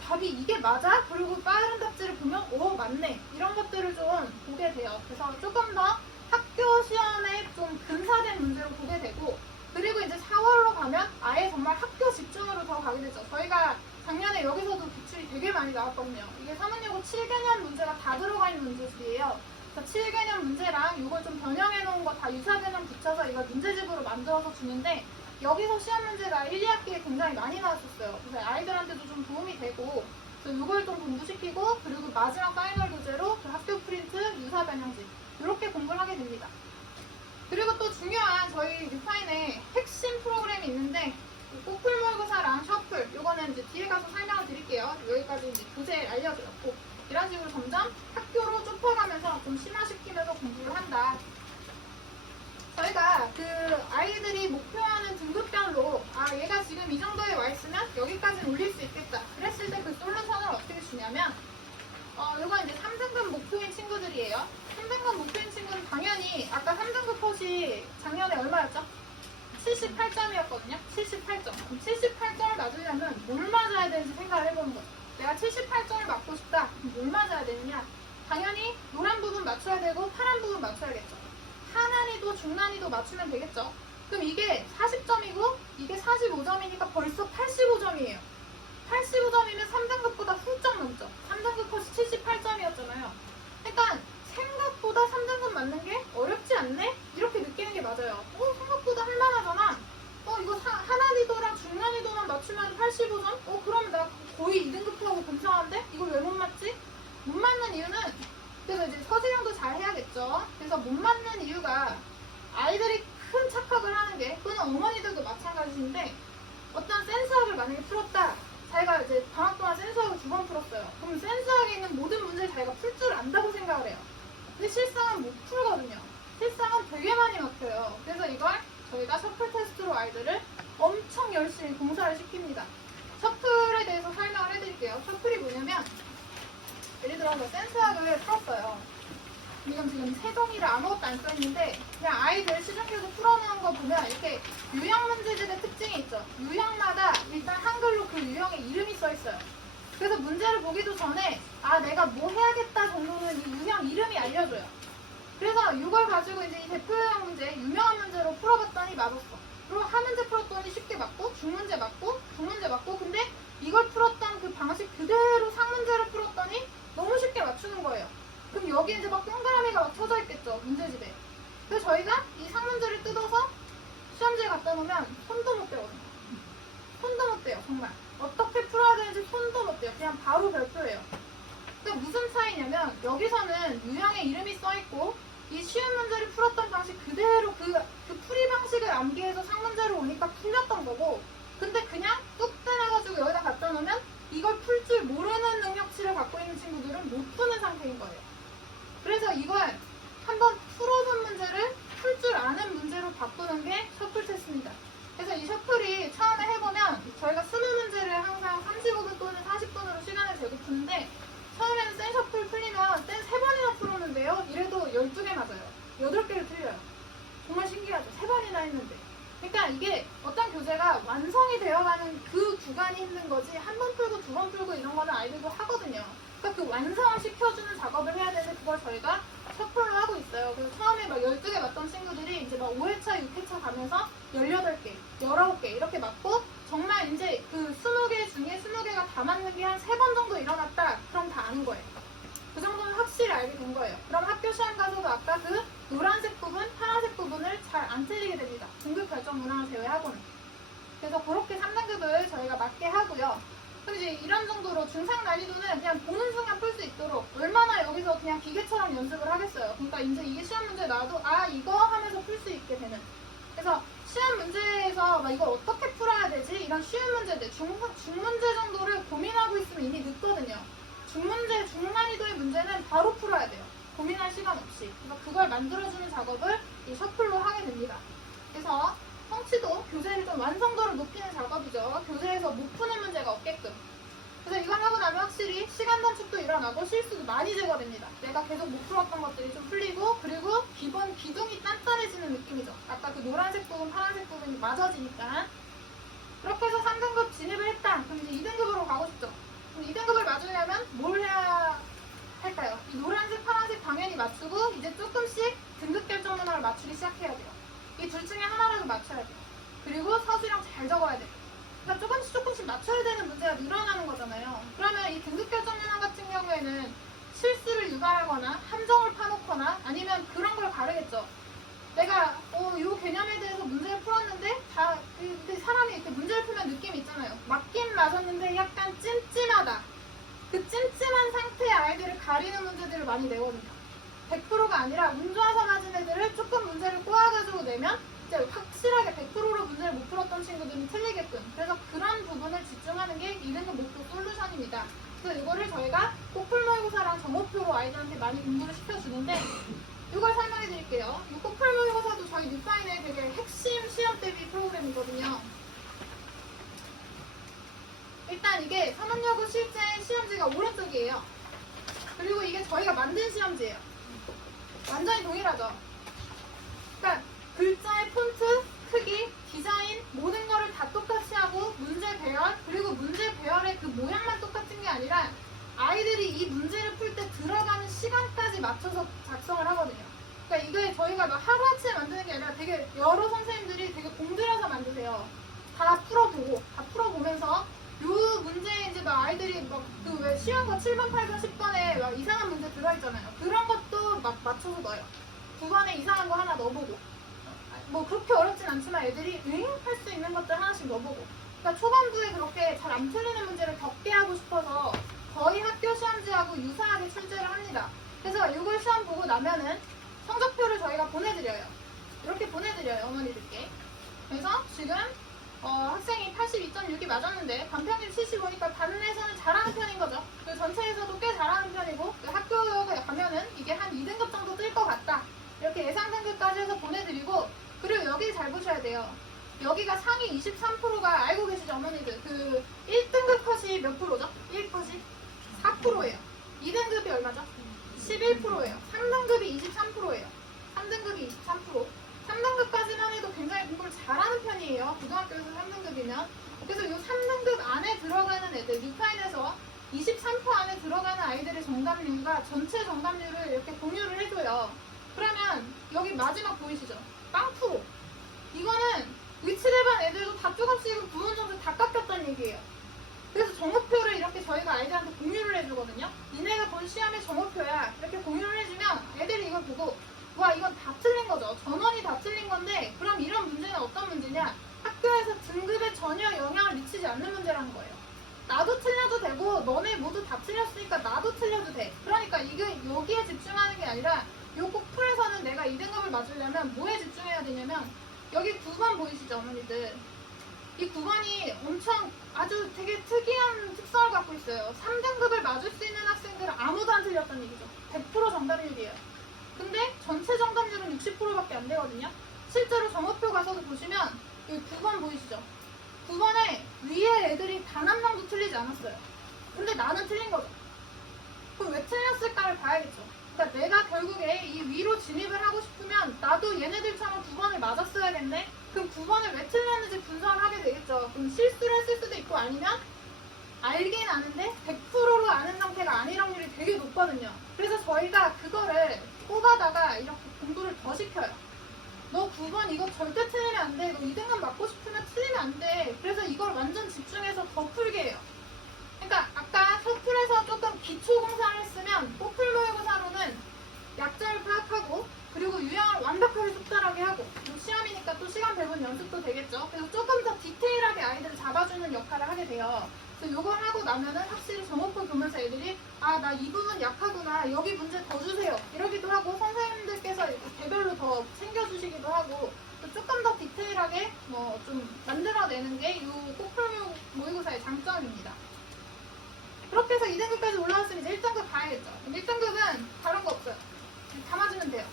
답이 이게 맞아? 그리고 빠른 답지를 보면 맞네. 이런 것들을 좀 보게 돼요. 그래서 조금 더 학교 시험에 좀 근사된 문제로 보게 되고 그리고 이제 4월로 가면 아예 정말 학교 집중으로 더 가게 되죠. 저희가 작년에 여기서도 기출이 되게 많이 나왔거든요. 이게 사문여고 7개년 문제가 다 들어가 있는 문제집이에요. 그래서 7개년 문제랑 이걸 좀 변형해 놓은 거 다 유사개념 붙여서 이걸 문제집으로 만들어서 주는데 여기서 시험 문제가 1, 2학기에 굉장히 많이 나왔었어요. 그래서 아이들한테도 좀 도움이 되고 그래서 이걸 좀 공부시키고 그리고 마지막 파이널 교재로 그 학교 프린트 유사 변형집 이렇게 공부를 하게 됩니다. 그리고 또 중요한 저희 뉴파인에 핵심 프로그램이 있는데 꼬풀모의고사랑 셔플 이거는 이제 뒤에 가서 설명을 드릴게요. 여기까지 이제 교재 알려드렸고 이런 식으로 점점 학교로 좁혀가면서 좀 심화시키면서 공부를 한다. 저희가 그 아이들이 목표하는 등급별로 얘가 지금 이 정도에 와 있으면 여기까지는 올릴 수 있겠다. 그랬을 때 그 솔루션을 어떻게 주냐면 이거 이제 3등급 목표인 친구들이에요. 3등급 목표인 친구는 당연히 아까 3등급 컷이 작년에 얼마였죠? 78점이었거든요. 78점. 그럼 78점을 맞으려면 뭘 맞아야 되는지 생각을 해보는 거죠. 내가 78점을 맞고 싶다. 그럼 뭘 맞아야 되느냐? 당연히 노란 부분 맞춰야 되고 파란 부분 맞춰야겠죠. 하난이도 중난이도 맞추면 되겠죠. 그럼 이게 40점이고 이게 45점이니까 벌써 85점이에요. 85점이면 3등급보다 훌쩍 넘죠. 3등급 컷이 78점이었잖아요. 그러니까 생각보다 3등급 맞는 게 어렵지 않네? 이렇게 느끼는 게 맞아요. 생각보다 할만하잖아. 이거 하난이도랑 중난이도만 맞추면 85점? 그러면 나 거의 2등급하고 근처한데? 이걸 왜 못 맞지? 못 맞는 이유는 그래서 이제 서술형도 잘 해야겠죠. 그래서 못 맞는 이유가 아이들이 큰 착각을 하는 게 그건 어머니들도 마찬가지인데 어떤 센스학을 만약에 풀었다. 자기가 이제 방학 동안 센스학을 2번 풀었어요. 그럼 센스학에 있는 모든 문제를 자기가 풀 줄 안다고 생각을 해요. 근데 실상은 못 풀거든요. 실상은 되게 많이 막혀요. 그래서 이걸 저희가 셔플 테스트로 아이들을 엄청 열심히 공사를 시킵니다. 셔플에 대해서 설명을 해드릴게요. 셔플이 뭐냐면 예를 들어서 센스학을 풀었어요. 이건 지금 세종이를 아무것도 안 써있는데 그냥 아이들 시중에서 풀어놓은 거 보면 이렇게 유형 문제집의 특징이 있죠. 유형마다 일단 한글로 그 유형의 이름이 써있어요. 그래서 문제를 보기도 전에 내가 뭐 해야겠다 정도는 이 유형 이름이 알려줘요. 그래서 이걸 가지고 이제 이 대표형 문제, 유명한 문제로 풀어봤더니 맞았어. 그리고 한 문제 풀었더니 쉽게 맞고 중문제 맞고 중문제 맞고 근데 이걸 풀었던 그 방식 그대로 상문제를 풀었더니 너무 쉽게 맞추는 거예요. 그럼 여기 이제 막 동그라미가 막 쳐져 있겠죠, 문제집에. 그래서 저희가 이 상문제를 뜯어서 시험지에 갖다 놓으면 손도 못 대거든요. 손도 못 대요, 정말. 어떻게 풀어야 되는지 손도 못 대요. 그냥 바로 별표예요. 그러니까 무슨 차이냐면 여기서는 유형의 이름이 써있고 이 쉬운 문제를 풀었던 방식 그대로 그 풀이 방식을 암기해서 상문제로 오니까 풀렸던 거고 근데 그냥 뚝 떼놔가지고 여기다 갖다 놓으면 이걸 풀 줄 모르는 능력치를 갖고 있는 친구들은 못 푸는 상태인 거예요. 그래서 이걸 한번 풀어본 문제를 풀 줄 아는 문제로 바꾸는 게 셔플 테스트입니다. 그래서 이 셔플이 처음에 해보면 저희가 20문제를 항상 35분 또는 40분으로 시간을 재고 푸는데 처음에는 센 셔플 풀리면 센 3번이나 풀었는데요. 이래도 12개 맞아요. 8개를 틀려요. 정말 신기하죠. 3번이나 했는데. 그러니까 이게 어떤 교재가 완성이 되어가는 그 구간이 힘든 거지 한 번 풀고 2번 풀고 이런 거는 아이들도 하거든요. 그러니까 그 완성을 시켜주는 작업을 해야 되는데 그걸 저희가 셔플로 하고 있어요. 그래서 처음에 막 12개 맞던 친구들이 이제 막 5회차, 6회차 가면서 18개, 19개 이렇게 맞고 정말 이제 그 20개 중에 20개가 다 맞는 게 한 3번 정도 일어났다. 그럼 다 아는 거예요. 그 정도는 확실히 알게 된 거예요. 그럼 학교 시험 가서도 아까 그 노란색 부분, 파란색 부분을 잘 안 틀리게 됩니다. 등급 결정 문항을 제외하고는. 그래서 그렇게 3등급을 저희가 맞게 하고요. 그럼 이제 이런 정도로 중상 난이도는 그냥 보는 순간 풀 수 있도록 얼마나 여기서 그냥 기계처럼 연습을 하겠어요. 그러니까 이제 이게 시험 문제 나와도 아 이거 하면서 풀 수 있게 되는. 그래서 시험 문제에서 막 이걸 어떻게 풀어야 되지? 이런 쉬운 문제들, 중문제 정도를 고민하고 있으면 이미 늦거든요. 중문제, 중난이도의 문제는 바로 풀어야 돼요. 고민할 시간 없이. 그래서 그걸 만들어주는 작업을 이 셔플로 하게 됩니다. 그래서 성취도, 교재를 좀 완성도를 높이는 작업이죠. 교재에서 못 푸는 문제가 없게끔. 그래서 이걸 하고 나면 확실히 시간 단축도 일어나고 실수도 많이 제거됩니다. 내가 계속 못 풀었던 것들이 좀 풀리고, 그리고 기본 기둥이 단단해지는 느낌이죠. 아까 그 노란색 부분, 파란색 부분이 맞아지니까. 그렇게 해서 3등급 진입을 했다. 그럼 이제 2등급으로 가고 싶죠. 그럼 2등급을 맞으려면 뭘 해야 할까요? 이 노란색, 파란색 당연히 맞추고, 이제 조금씩 등급 결정 문항을 맞추기 시작해야 돼요. 이 둘 중에 하나라도 맞춰야 돼요. 그리고 서술형 잘 적어야 돼요. 그러니까 조금씩 맞춰야 되는 문제가 늘어나는 거잖아요. 그러면 이 등급 결정 문항 같은 경우에는 실수를 유발하거나 함정을 파놓거나 아니면 그런 걸 가르겠죠. 내가 이 개념에 대해서 문제를 풀었는데 근데 사람이 이렇게 문제를 풀면 느낌이 있잖아요. 맞긴 맞았는데 약간 찜찜하다. 그 찜찜한 상태의 아이들을 가리는 문제들을 많이 내거든요. 100%가 아니라 운 좋아서 맞은 애들을 조금 문제를 꼬아가지고 내면 이제 확실하게 100%로 문제를 못 풀었던 친구들은 틀리게끔. 그래서 그런 부분을 집중하는 게 2등급 목표 솔루션입니다. 그래서 이거를 저희가 꼬풀 모의고사랑 점호표로 아이들한테 많이 공부를 시켜주는데 이걸 설명해 드릴게요. 이 꼬풀 모의고사도 저희 뉴파인의 되게 핵심 시험 대비 프로그램이거든요. 일단 이게 서문여고 실제 시험지가 오른쪽이에요. 그리고 이게 저희가 만든 시험지예요. 완전히 동일하죠. 그러니까 글자의 폰트, 크기, 디자인 모든 거를 다 똑같이 하고 문제 배열 그리고 문제 배열의 그 모양만 똑같은 게 아니라 아이들이 이 문제를 풀 때 들어가는 시간까지 맞춰서 작성을 하거든요. 그러니까 이게 저희가 막 하루아침에 만드는 게 아니라 되게 여러 선생님들이 되게 공들여서 만드세요. 다 풀어보면서 요 문제에 이제 막 아이들이 막 그 왜 쉬운 거 7번, 8번, 10번에 막 이상한 문제 들어있잖아요. 그런 것도 막 맞춰서 넣어요. 9번에 이상한 거 하나 넣어보고. 뭐 그렇게 어렵진 않지만 애들이 할 수 있는 것들 하나씩 넣어보고. 그러니까 초반부에 그렇게 잘 안 틀리는 문제를 적게 하고 싶어서 거의 학교 시험지하고 유사하게 출제를 합니다. 그래서 이걸 시험 보고 나면은 성적표를 저희가 보내드려요. 이렇게 보내드려요, 어머니들께. 그래서 지금 학생이 82.6이 맞았는데 반평균 75니까 반에서는 잘하는 편인 거죠. 그 전체에서도 꽤 잘하는 편이고 그 학교에 가면은 이게 한 2등급 정도 뜰 것 같다. 이렇게 예상 등급까지 해서 보내드리고 그리고 여기 잘 보셔야 돼요. 여기가 상위 23%가 알고 계시죠, 어머니들? 그 1등급 컷이 몇 프로죠? 1컷이 4%예요. 2등급이 얼마죠? 11%예요. 3등급이 23%예요. 3등급이 23%. 3등급까지만 해도 굉장히 공부를 잘하는 편이에요. 고등학교에서 3등급이면. 그래서 이 3등급 안에 들어가는 애들, 뉴파인에서 23% 안에 들어가는 아이들의 정답률과 전체 정답률을 이렇게 공유를 해줘요. 그러면 여기 마지막 보이시죠? 빵프로. 이거는 위치대반 애들도 다 조금씩 부분 점수 다 깎였다는 얘기예요. 그래서 정오표를 이렇게 저희가 아이들한테 공유를 해주거든요. 니네가 본 시험의 정오표야. 이렇게 공유를 해주면 애들이 이걸 보고 와 이건 다 틀린 거죠. 전원이 다 틀린 건데 그럼 이런 문제는 어떤 문제냐? 학교에서 등급에 전혀 영향을 미치지 않는 문제라는 거예요. 나도 틀려도 되고 너네 모두 다 틀렸으니까 나도 틀려도 돼. 그러니까 이게 여기에 집중하는 게 아니라 요 꼭풀에서는 내가 2등급을 맞으려면 뭐에 집중해야 되냐면 여기 9번 보이시죠, 어머니들? 이 9번이 엄청 아주 되게 특이한 특성을 갖고 있어요. 3등급을 맞을 수 있는 학생들은 아무도 안 틀렸다는 얘기죠. 100% 정답률이에요. 근데 전체 정답률은 60%밖에 안 되거든요. 실제로 정오표 가서도 보시면 여기 9번 보이시죠? 9번에 위에 애들이 단 한 명도 틀리지 않았어요. 근데 나는 틀린 거죠. 그럼 왜 틀렸을까를 봐야겠죠. 그러니까 내가 결국에 이 위로 진입을 하고 싶으면 나도 얘네들처럼 9번을 맞았어야겠네? 그럼 9번을 왜 틀렸는지 분석을 하게 되겠죠. 그럼 실수를 했을 수도 있고 아니면 알긴 아는데 100%로 아는 상태가 아닐 확률이 되게 높거든요. 그래서 저희가 그거를 뽑아다가 이렇게 공부를 더 시켜요. 너 9번 이거 절대 틀리면 안 돼. 너 2등급 맞고 싶으면 틀리면 안 돼. 그래서 이걸 완전 집중해서 더 풀게 해요. 그러니까 아까 서툴에서 조금 기초 공사를 했으면 꼬풀 이 부분 약하구나, 여기 문제 더 주세요 이러기도 하고, 선생님들께서 이렇게 개별로 더 챙겨주시기도 하고, 또 조금 더 디테일하게 뭐 좀 만들어내는 게 이 꼭풀 모의고사의 장점입니다. 그렇게 해서 2등급까지 올라왔으면 이제 1등급 가야겠죠. 1등급은 다른 거 없어요. 다 맞으면 돼요.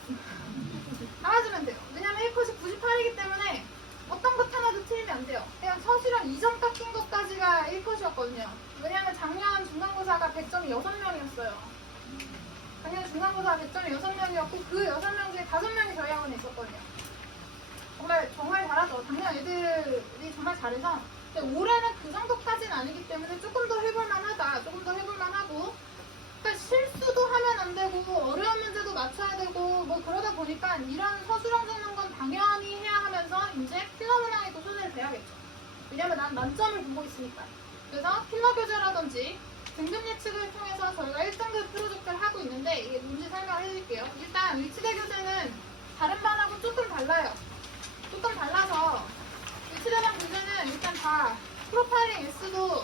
다 맞으면 돼요. 왜냐면 1컷이 98이기 때문에 어떤 것 하나도 틀리면 안 돼요. 그냥 서술형 2점 깎인 것까지가 1컷이었거든요. 왜냐면 작년 중간고사가 100점이 6명이었어요. 작년 중간고사가 100점이 6명이었고 그 6명 중에 5명이 저희 학원에 있었거든요. 정말 잘하죠. 작년 애들이 정말 잘해서. 근데 올해는 그 정도까지는 아니기 때문에 조금 더 해볼만 하다. 조금 더 해볼만 하고. 그러니까 실수도 하면 안 되고 어려운 문제도 맞춰야 되고 뭐 그러다 보니까 이런 서술형 적는 건 당연히 해야 하면서 이제 필러 문항에 또 손을 대야겠죠. 왜냐면 난 만점을 보고 있으니까. 그래서 필러 교재라든지 등급 예측을 통해서 저희가 1등급 프로젝트를 하고 있는데 이게 뭔지 설명을 해드릴게요. 일단 위치대 교재는 다른 반하고 조금 달라요. 조금 달라서 위치대반 교재는 일단 다 프로파일링 S도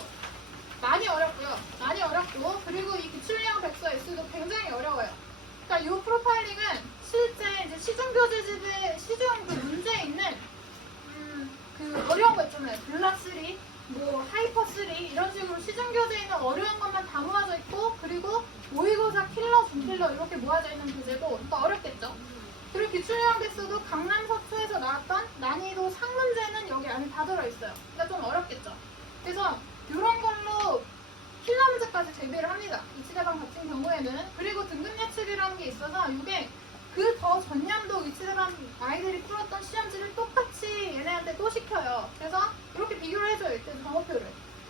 많이 어렵고요. 많이 어렵고 그리고 이 기출형 백서 S도 굉장히 어려워요. 그러니까 이 프로파일링은 실제 이제 시중 교재집에 시중 그 문제에 있는 그 어려운 거 있잖아요. 블락 3, 뭐 하이퍼 3 이런 식으로 시중 교재에 있는 어려운 것만 다 모아져 있고 그리고 모의고사 킬러, 준킬러 이렇게 모아져 있는 교재고 그러니까 어렵겠죠. 그리고 기출형 백서도 강남 서초에서 나왔던 난이도 상문제는 여기 안에 다 들어있어요. 그러니까 좀 어렵겠죠. 그래서 이런 걸로 킬러 문제까지 대비를 합니다. 위치대반 같은 경우에는. 그리고 등급 예측이라는 게 있어서 이게 그 더 전년도 위치대반 아이들이 풀었던 시험지를 똑같이 얘네한테 또 시켜요. 그래서 이렇게 비교를 해줘요. 이때 점호표를.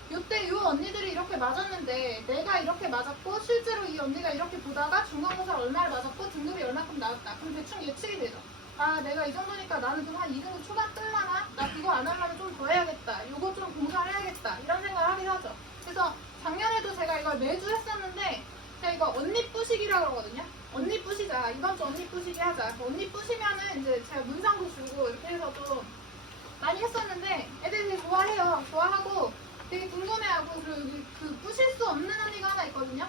이때 이 언니들이 이렇게 맞았는데 내가 이렇게 맞았고 실제로 이 언니가 이렇게 보다가 중간고사를 얼마를 맞았고 등급이 얼마큼 나왔다. 그럼 대충 예측이 되죠. 아 내가 이 정도니까 나는 좀 한 2등급 초반 뜰라나? 나 그거 안 하려면 좀 더 해야겠다. 요거 좀 공부를 해야겠다. 이런 생각을 하긴 하죠. 그래서 작년에도 제가 이걸 매주 했었는데 제가 이거 언니 뿌시기라고 그러거든요. 언니 뿌시자. 이번 주 언니 뿌시기 하자. 언니 뿌시면은 이제 제가 문상도 주고 이렇게 해서 좀 많이 했었는데 애들이 되게 좋아해요. 좋아하고 되게 궁금해하고 그리고 그 뿌실 수 없는 언니가 하나 있거든요.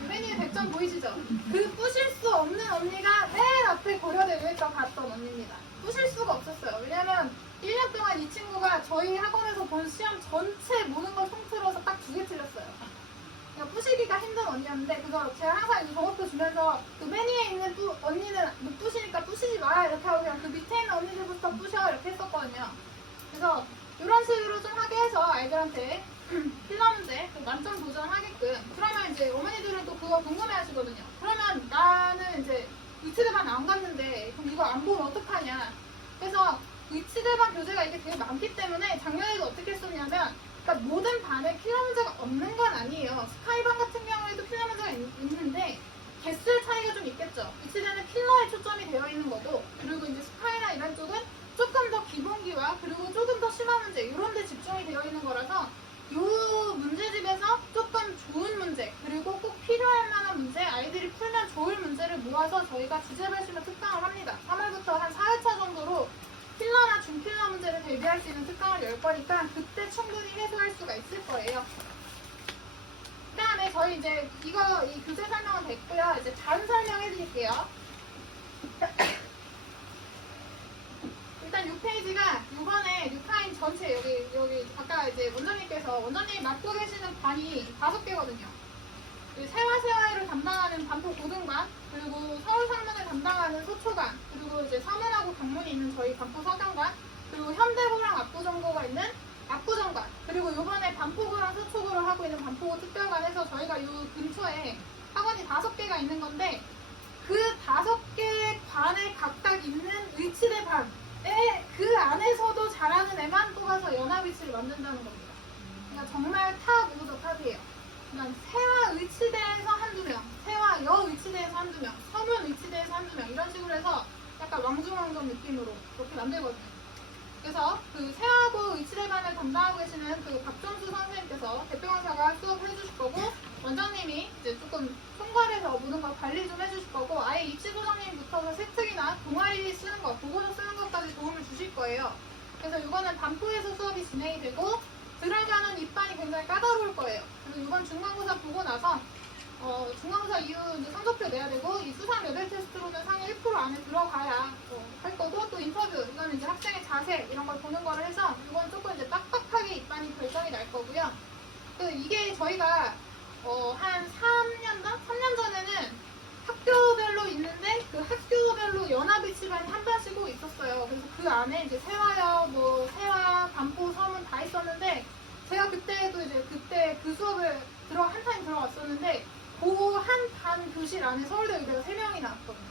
유빈이의 100점 보이시죠? 그 뿌실 수 없는 언니가 맨 앞에 고려대 의회과 갔던 언니입니다. 뿌실 수가 없었어요. 왜냐면 1년 동안 이 친구가 저희 학원에서 본 시험 전체 모든 걸 통틀어서 딱 2개 틀렸어요. 그러니까 뿌시기가 힘든 언니였는데 그래서 제가 항상 이 점호표 주면서 그 맨 위에 있는 언니는 못 뿌시니까 뿌시지 마 이렇게 하고 그냥 그 밑에 있는 언니들부터 뿌셔 이렇게 했었거든요. 그래서 이런 식으로 좀 하게 해서 아이들한테 필러 문제 만점 도전하게끔. 그러면 이제 어머니들은 또 그거 궁금해 하시거든요. 그러면 나는 이제 위치대반 안 갔는데 그럼 이거 안 보면 어떡하냐. 그래서 위치대반 교재가 이게 되게 많기 때문에 작년에도 어떻게 했었냐면 그러니까 모든 반에 필러 문제가 없는 건 아니에요. 스카이반 같은 경우에도 필러 문제가 있는데 개수의 차이가 좀 있겠죠. 위치대는 필러에 초점이 되어 있는 거고 그리고 이제 스카이나 이런 쪽은 조금 더 기본기와 그리고 조금 더 심한 문제 이런 데 집중이 되어 있는 거라서 이 문제집에서 조금 좋은 문제 그리고 꼭 필요할 만한 문제 아이들이 풀면 좋을 문제를 모아서 저희가 주제별식으로 특강을 합니다. 3월부터 한 4회차 정도로 필러나 중필러 문제를 대비할 수 있는 특강을 열 거니까 그때 충분히 해소할 수가 있을 거예요. 그 다음에 저희 이제 이 교재 설명은 됐고요. 이제 다른 설명해 드릴게요. 일단 6페이지가 이번에 뉴타임 전체 여기 아까 이제 원장님이 맡고 계시는 반이 5개거든요. 세화를 담당하는 반포 고등반, 그리고 서울 상문을 담당하는 서초관, 그리고 이제 서문하고 강문이 있는 저희 반포 서경관, 그리고 현대고랑 압구정고가 있는 압구정관, 그리고 이번에 반포고랑 서초고를 하고 있는 반포고 특별관에서 저희가 이 근처에 학원이 5개가 있는 건데 그 5개 관에 각각 있는 위치대 반에 그 안에서도 잘하는 애만 뽑아서 연합 위치를 만든다는 겁니다. 그러니까 정말 탑 오브 더 탑이에요. 그러니까 세화 위치대에서 한두 명, 세화 여 위치대에서 한두 명, 서문 위치대에서 한두 명 이런 식으로 해서 약간 왕중왕전 느낌으로 그렇게 만들거든요. 그래서 그 세화고 위치대반을 담당하고 계시는 그 박종수 선생님께서 대표 강사가 수업을 해주실 거고 원장님이 이제 조금 총괄해서 모든 걸 관리 좀 해주실 거고 아예 입시소장님부터 세특이나 동아리 쓰는 거, 보고서 쓰는 것까지 도움을 주실 거예요. 그래서 이거는 반포에서 수업이 진행이 되고 들어가는 입반이 굉장히 까다로울 거예요. 그래서 이번 중간고사 보고 나서 중앙사 이후 이제 성적표 내야 되고, 이 수상 레벨 테스트로는 상위 1% 안에 들어가야 할 거고, 또 인터뷰, 이거는 이제 학생의 자세 이런 걸 보는 거를 해서 이건 조금 이제 빡빡하게 입반이 결정이 날 거고요. 그 이게 저희가 한 3년 전에는 학교별로 있는데 그 학교별로 연합 입시반이 한 번 쓰고 있었어요. 그래서 그 안에 이제 세화여, 세화, 반포, 서문 다 있었는데 제가 그때도 이제 그때 그 수업을 한 타임 들어갔었는데 그 한 반 교실 안에 서울대 의대가 3명이 나왔거든요.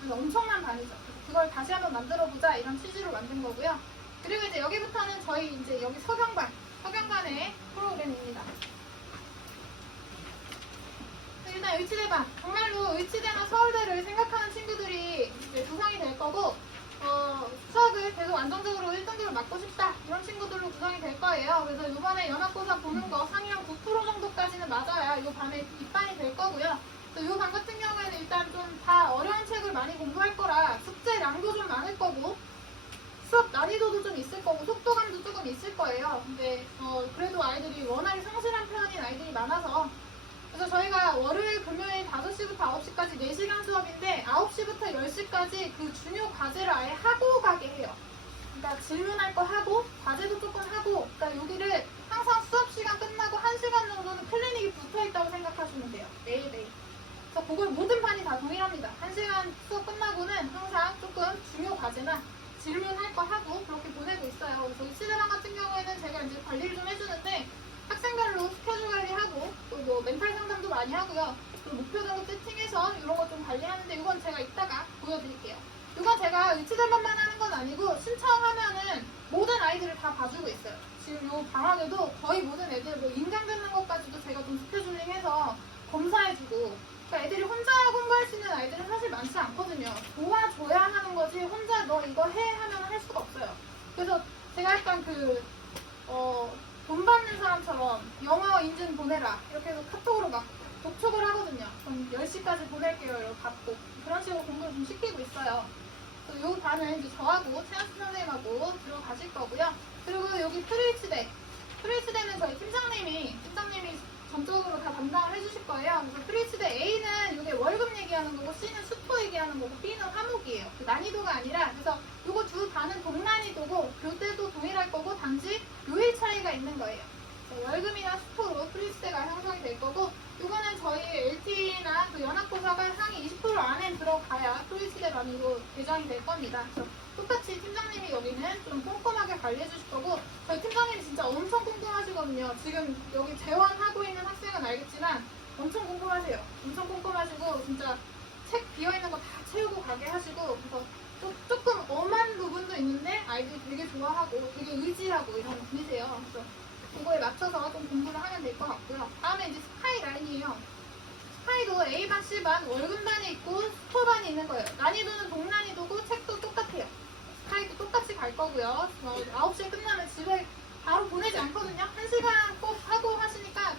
그래서 엄청난 반이죠. 그래서 그걸 다시 한번 만들어보자 이런 취지로 만든 거고요. 그리고 이제 여기부터는 저희 이제 여기 서경반의 프로그램입니다. 일단 의치대반, 정말로 의치대나 서울대를 생각하는 친구들이 이제 구성이 될 거고, 수학을 계속 안정적으로 1등급을 맡고 싶다 이런 친구들로 구성이 될 거예요. 그래서 이번에 연합고사 보는 거 상위 한 9% 정도까지는 맞아야 이 반에 입반이 될 거고요. 이 반 같은 경우에는 일단 좀 다 어려운 책을 많이 공부할 거라 숙제량도 좀 많을 거고, 수업 난이도도 좀 있을 거고, 속도감도 조금 있을 거예요. 근데 그래도 아이들이 워낙에 성실한 편인 아이들이 많아서, 그래서 저희가 월요일, 금요일 5시부터 9시까지 4시간 수업인데 9시부터 10시까지 그 중요 과제를 아예 하고 가게 해요. 그러니까 질문할 거 하고 과제도 조금 하고, 그러니까 여기를 항상 수업 시간 끝나고 1시간 정도는 클리닉이 붙어 있다고 생각하시면 돼요. 매일매일. 그래서 그걸 모든 반이 다 동일합니다. 1시간 수업 끝나고는 항상 조금 중요 과제나 질문할 거 하고 그렇게 보내고 있어요. 그래서 의치대반 같은 경우에는 제가 이제 관리를 좀 해주는데 학생별로 스케줄 관리하고 또 뭐 멘탈 상담도 많이 하고요. 또 목표 등급 세팅해서 이런 거 좀 관리하는데 이건 제가 이따가 보여드릴게요. 이건 제가 의치대반만 하는 건 아니고 신청하면은 모든 아이들을 다 봐주고 있어요. 지금 요 방학에도 거의 모든 애들 뭐 인강 듣는 것까지도 제가 좀 스케줄링해서 검사해주고, 그러니까 애들이 혼자 공부할 수 있는 아이들은 사실 많지 않거든요. 도와줘야 하는 거지 혼자 너 이거 해 하면 할 수가 없어요. 그래서 제가 약간 돈 받는 사람처럼 영어 인증 보내라 이렇게 해서 카톡으로 막 독촉을 하거든요. 그럼 10시까지 보낼게요 이렇게 받고 그런 식으로 공부를 좀 시키고 있어요. 이 반은 이제 저하고 최한수 선생님하고 들어가실 거고요. 그리고 여기 프리치대는 저희 팀장님이 전적으로 다 담당을 해주실 거예요. 그래서 프리치대 A는 이게 월급 얘기하는 거고, C는 수토 얘기하는 거고, B는 화목이에요. 그 난이도가 아니라, 그래서 요거 두 반은 동난이도고 교대도 동일할 거고 단지 요일 차이가 있는 거예요. 월급이나 수토로 프리치대가 형성이 될 거고, 이거는 저희 LT나 그 연합고사가 상위 20% 안에 들어가야 프리치대반으로 배정이 될 겁니다. 그래서 똑같이 팀장님이 여기는 좀 꼼꼼하게 관리해 주실 거고, 저희 팀장님이 진짜 엄청 꼼꼼하시거든요. 지금 여기 재원하고 있는 학생은 알겠지만 엄청 꼼꼼하세요. 엄청 꼼꼼하시고 진짜 책 비어있는 거 다 채우고 가게 하시고, 그래서 조금 엄한 부분도 있는데 아이들이 되게 좋아하고 되게 의지하고 이런 분이세요. 그래서 그거에 맞춰서 좀 공부를 하면 될 것 같고요. 다음에 이제 스카이 라인이에요. 스카이도 A반, C반, 월급반이 있고 스토반이 있는 거예요. 난이도는 동난이도고 책도 똑같아요. 스카이도 똑같이 갈 거고요. 9시에 끝나면 집에 바로 보내지 않거든요. 1시간 꼭 하고 하시니까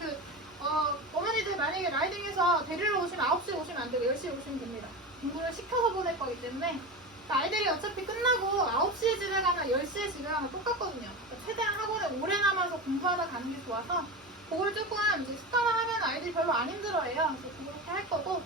어머니들 만약에 라이딩해서 데리러 오시면 9시에 오시면 안 되고 10시에 오시면 됩니다. 공부를 시켜서 보낼 거기 때문에 아이들이 어차피 끝나고 9시에 집에 가나 10시에 집에 가나 똑같거든요. 그러니까 최대한 학원에 오래 남아서 공부하다 가는 게 좋아서 그걸 조금 이제 습관화하면 아이들이 별로 안 힘들어해요. 그래서 그렇게 할 거고,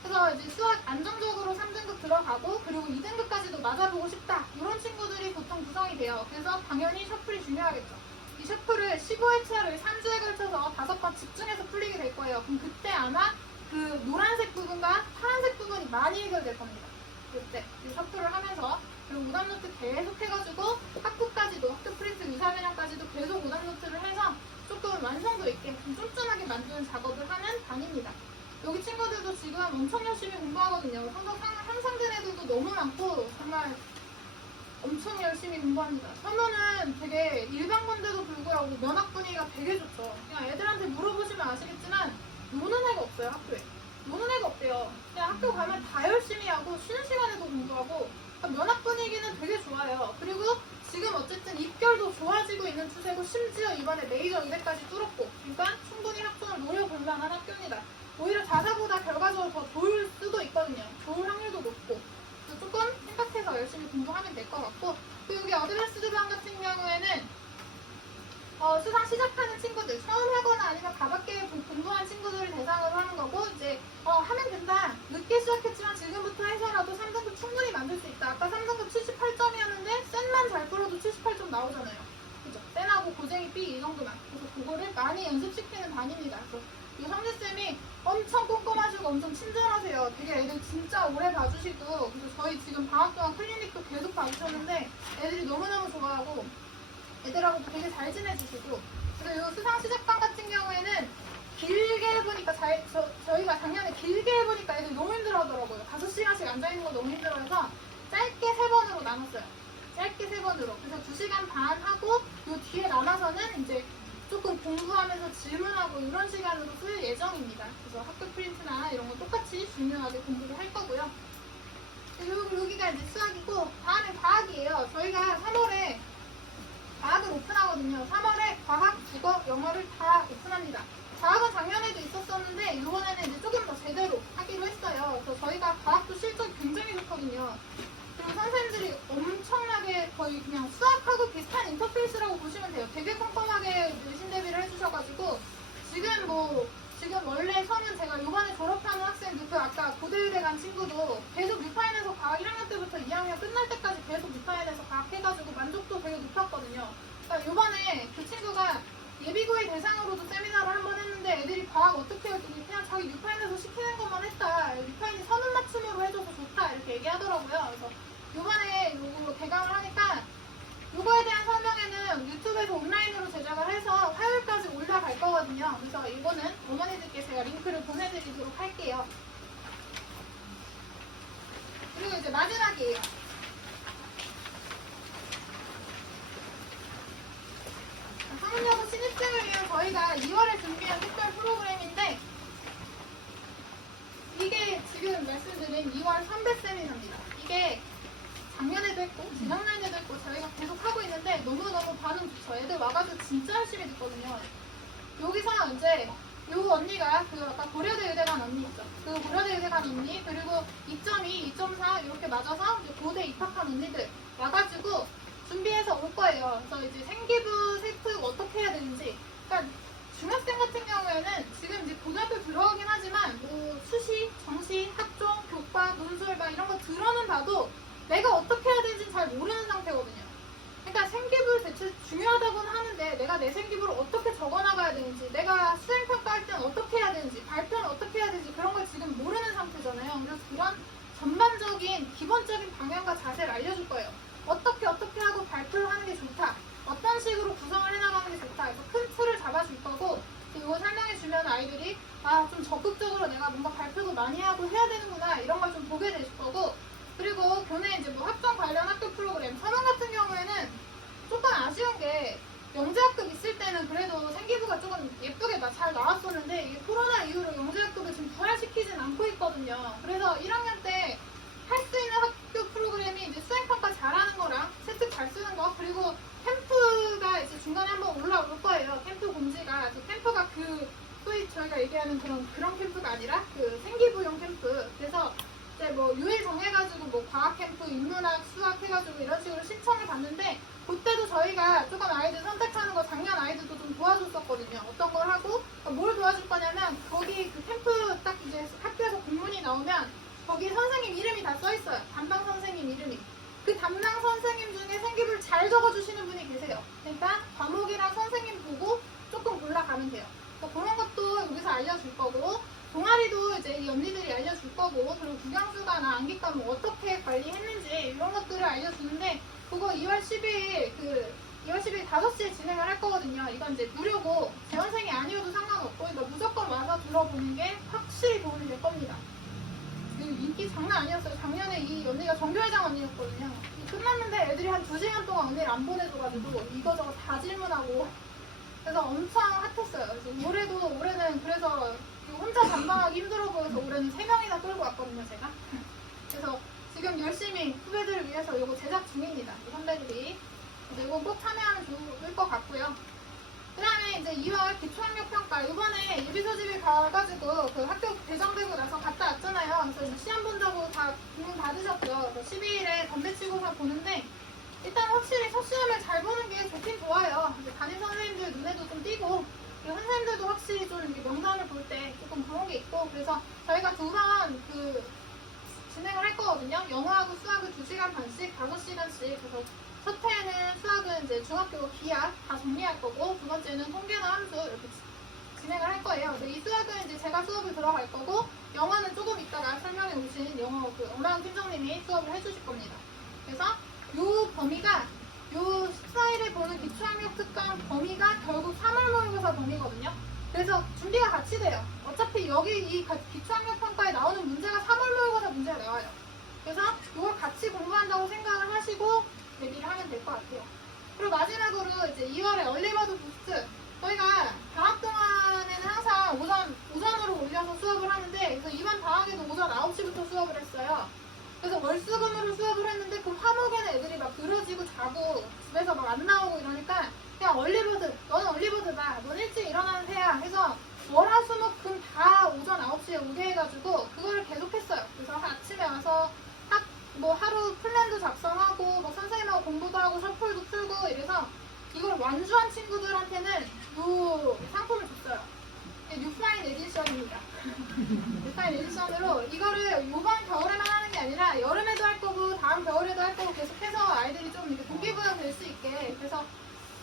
그래서 이제 수학 안정적으로 3등급 들어가고 그리고 2등급까지도 맞아보고 싶다 이런 친구들이 보통 구성이 돼요. 그래서 당연히 셔플이 중요하겠죠. 이 셔플을 15회차를 3주에 걸쳐서 5번 집중해서 풀리게 될 거예요. 그럼 그때 아마 그 노란색 부분과 파란색 부분이 많이 해결될 겁니다. 그때 이 셔플을 하면서, 그리고 오답노트 계속 해가지고 학부까지도, 학교 프린트 의사변형까지도 계속 오답노트를 해서 조금 완성도 있게 좀 쫀쫀하게 만드는 작업을 하는 반입니다. 여기 친구들도 지금 엄청 열심히 공부하거든요. 성적 향상된 애들도 너무 많고 정말 엄청 열심히 공부합니다. 서면은 되게 일반고인데도 불구하고 면학 분위기가 되게 좋죠. 그냥 애들한테 물어보시면 아시겠지만 노는 애가 없어요. 학교에 노는 애가 없대요. 그냥 학교 가면 다 열심히 하고 쉬는 시간에도 공부하고, 그러니까 면학 분위기는 되게 좋아요. 그리고 지금 어쨌든 입결도 좋아지고 있는 추세고, 심지어 이번에 메이저 의대까지 뚫었고, 그러니까 충분히 학종을 노려볼 만한 학교입니다. 오히려 자사보다 결과적으로 더 좋을 수도 있거든요. 좋을 확률도 높고. 그래서 조금 생각해서 열심히 공부하면 될 것 같고, 그리고 여기 어드밴스드 반 같은 경우에는 수상 시작하는 친구들, 처음 하거나 아니면 가볍게 공부한 친구들을 대상으로 하는 거고, 엄청 꼼꼼하시고 엄청 친절하세요. 되게 애들 진짜 오래 봐주시고, 그래서 저희 지금 방학 동안 클리닉도 계속 봐주셨는데 애들이 너무너무 좋아하고 애들하고 되게 잘 지내주시고, 그리고 수상시작반 같은 경우에는 길게 해보니까 저희가 작년에 길게 해보니까 애들이 너무 힘들어하더라고요. 5시간씩 앉아있는 거 너무 힘들어해서 짧게 3번으로 나눴어요. 짧게 3번으로. 그래서 2시간 반 하고 요 뒤에 남아서는 이제 조금 공부하면서 질문하고 이런 시간으로 쓸 예정입니다. 그래서 학교 프린트나 이런 거 똑같이 중요하게 공부를 할 거고요. 여기가 이제 수학이고, 다음에 과학이에요. 저희가 3월에 과학을 오픈하거든요. 3월에 과학, 국어, 영어를 다 오픈합니다. 과학은 작년에도 있었었는데 이번에는 이제 조금 더 제대로 하기로 했어요. 그래서 저희가 과학도 실적이 굉장히 좋거든요. 그리고 선생님들이 엄청나게 거의 그냥 수학하고 비슷한 인터페이스라고 보시면 돼요. 되게 꼼꼼하게 내신 대비를 해주셔가지고 지금 원래 저는 제가 이번에 졸업하는 학생들, 그 아까 고대의대 간 친구도 계속 뉴파인에서 과학 1학년 때부터 2학년 끝날 때까지 계속 뉴파인에서 과학 해가지고 만족도 되게 높았거든요. 그러니까 이번에 그 친구가 예비고의 대상으로도 세미나를 한번 했는데 애들이 과학 어떻게 했더니 그냥 자기 뉴파인에서 시키는 것만 했다. 뉴파인이 선음 맞춤으로 해줘서 좋다. 이렇게 얘기하더라고요. 그래서 이번에 요거 개강을 하니까 요거에 대한 설명회는 유튜브에서 온라인으로 제작을 해서 화요일까지 올라갈 거거든요. 그래서 이거는 어머니들께 제가 링크를 보내드리도록 할게요. 그리고 이제 마지막이에요. 상문여고 신입생을 위한 저희가 2월에 준비한 특별 프로그램인데, 이게 지금 말씀드린 2월 선배 세미나입니다. 이게 작년에도 했고 지난날에도 했고 저희가 계속 하고 있는데 너무너무 반응 좋죠. 애들 와가지고 진짜 열심히 듣거든요. 여기서 이제 요 언니가 그 아까 고려대 의대 간 언니 있죠. 그 고려대 의대 간 언니, 그리고 2.2, 2.4 이렇게 맞아서 이제 고대 입학한 언니들 와가지고 준비해서 올 거예요. 그래서 이제 생기부 세특 어떻게 해야 되는지, 그러니까 중학생 같은 경우에는 지금 이제 고등학교 들어오긴 하지만 뭐 수시, 정시, 학종, 교과, 논술 막 이런 거 들어는 봐도 내가 어떻게 해야 되는지 잘 모르는 상태거든요. 그러니까 생기부 대체 중요하다고는 하는데 내가 내 생기부를 어떻게 적어나가야 되는지, 내가 수행평가할 때는 어떻게 해야 되는지, 발표는 어떻게 해야 되는지 그런 걸 지금 모르는 상태잖아요. 그래서 그런 전반적인 기본적인 방향과 자세를 알려줄 거예요. 어떻게 하고 발표를 하는 게 좋다. 어떤 식으로 구성을 해나가는 게 좋다. 그래서 큰 틀을 잡아줄 거고, 이거 설명해주면 아이들이 좀 적극적으로 내가 뭔가 발표도 많이 하고 해야 되는구나 이런 걸 좀 보게 되실 거고, 그리고 교내 이제 뭐 학종 관련 학교 프로그램, 서명 같은 경우에는 조금 아쉬운 게 영재학급 있을 때는 그래도 생기부가 조금 예쁘게 잘 나왔었는데 이게 코로나 이후로 영재학급을 지금 부활시키진 않고 있거든요. 그래서 1학년 때 할 수 있는 학교 프로그램이 이제 수행평가 잘하는 거랑 세특 잘 쓰는 거, 그리고 캠프가 이제 중간에 한번 올라올 거예요. 캠프 공지가. 캠프가 소위 저희가 얘기하는 그런 캠프가 아니라 그 생기부용 캠프. 그래서 이제 뭐 요일 정해가지고 뭐 과학 캠프, 인문학, 수학 해가지고 이런 식으로 신청을 받는데, 그때도 저희가 조금 아이들 선택하는 거 작년 아이들도 좀 도와줬었거든요. 어떤 걸 하고 뭘 도와줄 거냐면, 거기 그 캠프 딱 이제 학교에서 공문이 나오면 거기 선생님 이름이 다 써있어요. 담당 선생님 이름이. 그 담당 선생님 중에 생기부를 잘 적어주시는 분이 계세요. 그러니까 과목이랑 선생님 보고 조금 골라가면 돼요. 그러니까 그런 것도 여기서 알려줄 거고, 동아리도 이제 이 언니들이 알려줄 거고, 그리고 국영수가나 암기과 뭐 어떻게 관리했는지 이런 것들을 알려주는데, 그거 2월 10일 5시에 진행을 할 거거든요. 이건 이제 무료고 재원생이 아니어도 상관없고, 그러니까 무조건 와서 들어보는 게 확실히 도움이 될 겁니다. 인기 장난 아니었어요. 작년에 이 언니가 정교회장 언니였거든요. 끝났는데 애들이 한 2시간 동안 언니를 안 보내줘가지고 이거저거 다 질문하고, 그래서 엄청 핫했어요. 그래서 올해는 그래서 혼자 담당하기 힘들어 보여서 올해는 3명이나 끌고 왔거든요, 제가. 그래서 지금 열심히 후배들을 위해서 이거 제작 중입니다. 선배들이. 그래서 이거 꼭 참여하면 좋을 것 같고요. 그 다음에 이제 2월 기초학력평가, 이번에 예비소집이 가가지고 그 학교 배정되고 나서 갔다 왔잖아요. 그래서 시험 본다고 다 주문 받으셨죠. 그래서 12일에 건대치고사 보는데, 일단 확실히 첫 시험을 잘 보는 게 좋긴 좋아요. 이제 담임 선생님들 눈에도 좀 띄고, 그리고 선생님들도 확실히 좀 이렇게 명단을 볼 때 조금 그런 게 있고, 그래서 저희가 2번 진행을 할 거거든요. 영어하고 수학을 2시간 반씩, 5시간씩. 그래서 첫 회는 수학은 이제 중학교 기하 다 정리할 거고, 두 번째는 통계나 함수 이렇게 진행을 할 거예요. 근데 이 수학은 이제 제가 수업을 들어갈 거고, 영어는 조금 이따가 설명해 오신 영어 그 엄마은 팀장님이 수업을 해주실 겁니다. 그래서 요 범위가 요 14일에 보는 기초학력 특강 범위가 결국 3월 모의고사 범위거든요. 그래서 준비가 같이 돼요. 어차피 여기 이 기초학력 평가에 나오는 문제가 3월 모의고사 문제가 나와요. 그래서 이걸 같이 공부한다고 생각을 하시고 대비를 하면 될 것 같아요. 그리고 마지막으로 이제 2월에 얼리버드 부스트. 저희가 방학 동안에는 항상 오전으로 올려서 수업을 하는데, 그래서 이번 방학에도 오전 9시부터 수업을 했어요. 그래서 월수금으로 수업을 했는데 그 화목에는 애들이 막 늘어지고 자고 집에서 막 안 나오고 이러니까 그냥 얼리버드, 너는 얼리버드다, 넌 일찍 일어나는 새야 해서 월화수목금 다 오전 9시에 오게 해가지고 그거를 계속 했어요. 그래서 아침에 와서 하루 플랜도 작성하고 막 선생님하고 공부도 하고 셔플도 풀고 이래서 이걸 완주한 친구들한테는 요 상품을 줬어요. 뉴파인 에디션입니다. 뉴파인 에디션으로 이거를 이번 겨울에만 하는 게 아니라 여름에도 할 거고 다음 겨울에도 할 거고 계속해서 아이들이 좀 이렇게 동기부여 될 수 있게. 그래서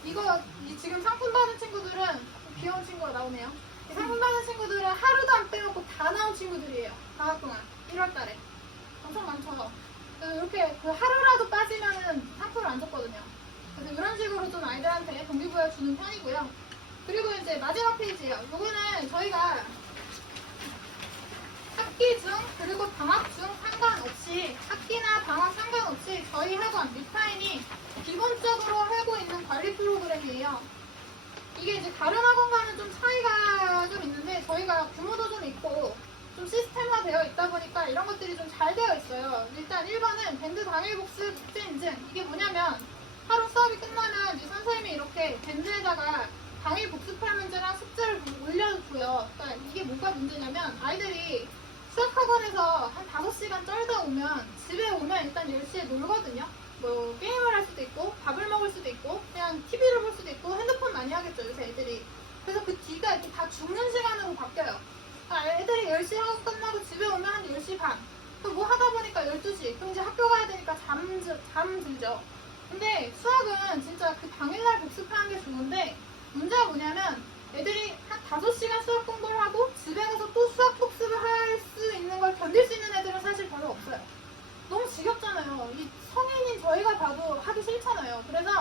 이거 지금 상품 받은 친구들은 귀여운 친구가 나오네요. 이 상품 받은 친구들은 하루도 안 빼먹고 다 나온 친구들이에요. 방학 동안 1월달에 엄청 많죠. 그래서 이렇게 그 하루라도 빠지면은 상품을 안 줬거든요. 그래서 이런 식으로 좀 아이들한테 동기부여 주는 편이고요. 그리고 이제 마지막 페이지예요. 요거는 저희가 학기 중 그리고 방학 중 상관없이, 학기나 방학 상관없이 저희 학원 리파인이 기본적으로 하고 있는 관리 프로그램이에요. 이게 이제 다른 학원과는 좀 차이가 좀 있는데, 저희가 규모도 좀 있고 좀 시스템화 되어 있다 보니까 이런 것들이 좀 잘 되어 있어요. 일단 1번은 밴드 당일 복습 숙제 인증. 이게 뭐냐면 하루 수업이 끝나면 이제 선생님이 이렇게 밴드에다가 당일 복습할 문제랑 숙제를 올려줘요. 그러니까 이게 뭐가 문제냐면, 아이들이 수학학원에서 한 5시간 쩔다 오면 집에 오면 일단 10시에 놀거든요. 뭐 게임을 할 수도 있고 밥을 먹을 수도 있고 그냥 TV를 볼 수도 있고 핸드폰 많이 하겠죠, 요새 애들이. 그래서 그 뒤가 이렇게 다 죽는 시간으로 바뀌어요. 애들이 10시 하고 끝나고 집에 오면 한 10시 반. 또 뭐 하다 보니까 12시. 그럼 이제 학교 가야 되니까 잠들죠. 근데 수학은 진짜 그 당일날 복습하는 게 좋은데, 문제가 뭐냐면 애들이 한 5시간 수학 공부를 하고 집에 가서 또 수학 복습을 할 수 있는 걸 견딜 수 있는 애들은 사실 별로 없어요. 너무 지겹잖아요. 이 성인인 저희가 봐도 하기 싫잖아요. 그래서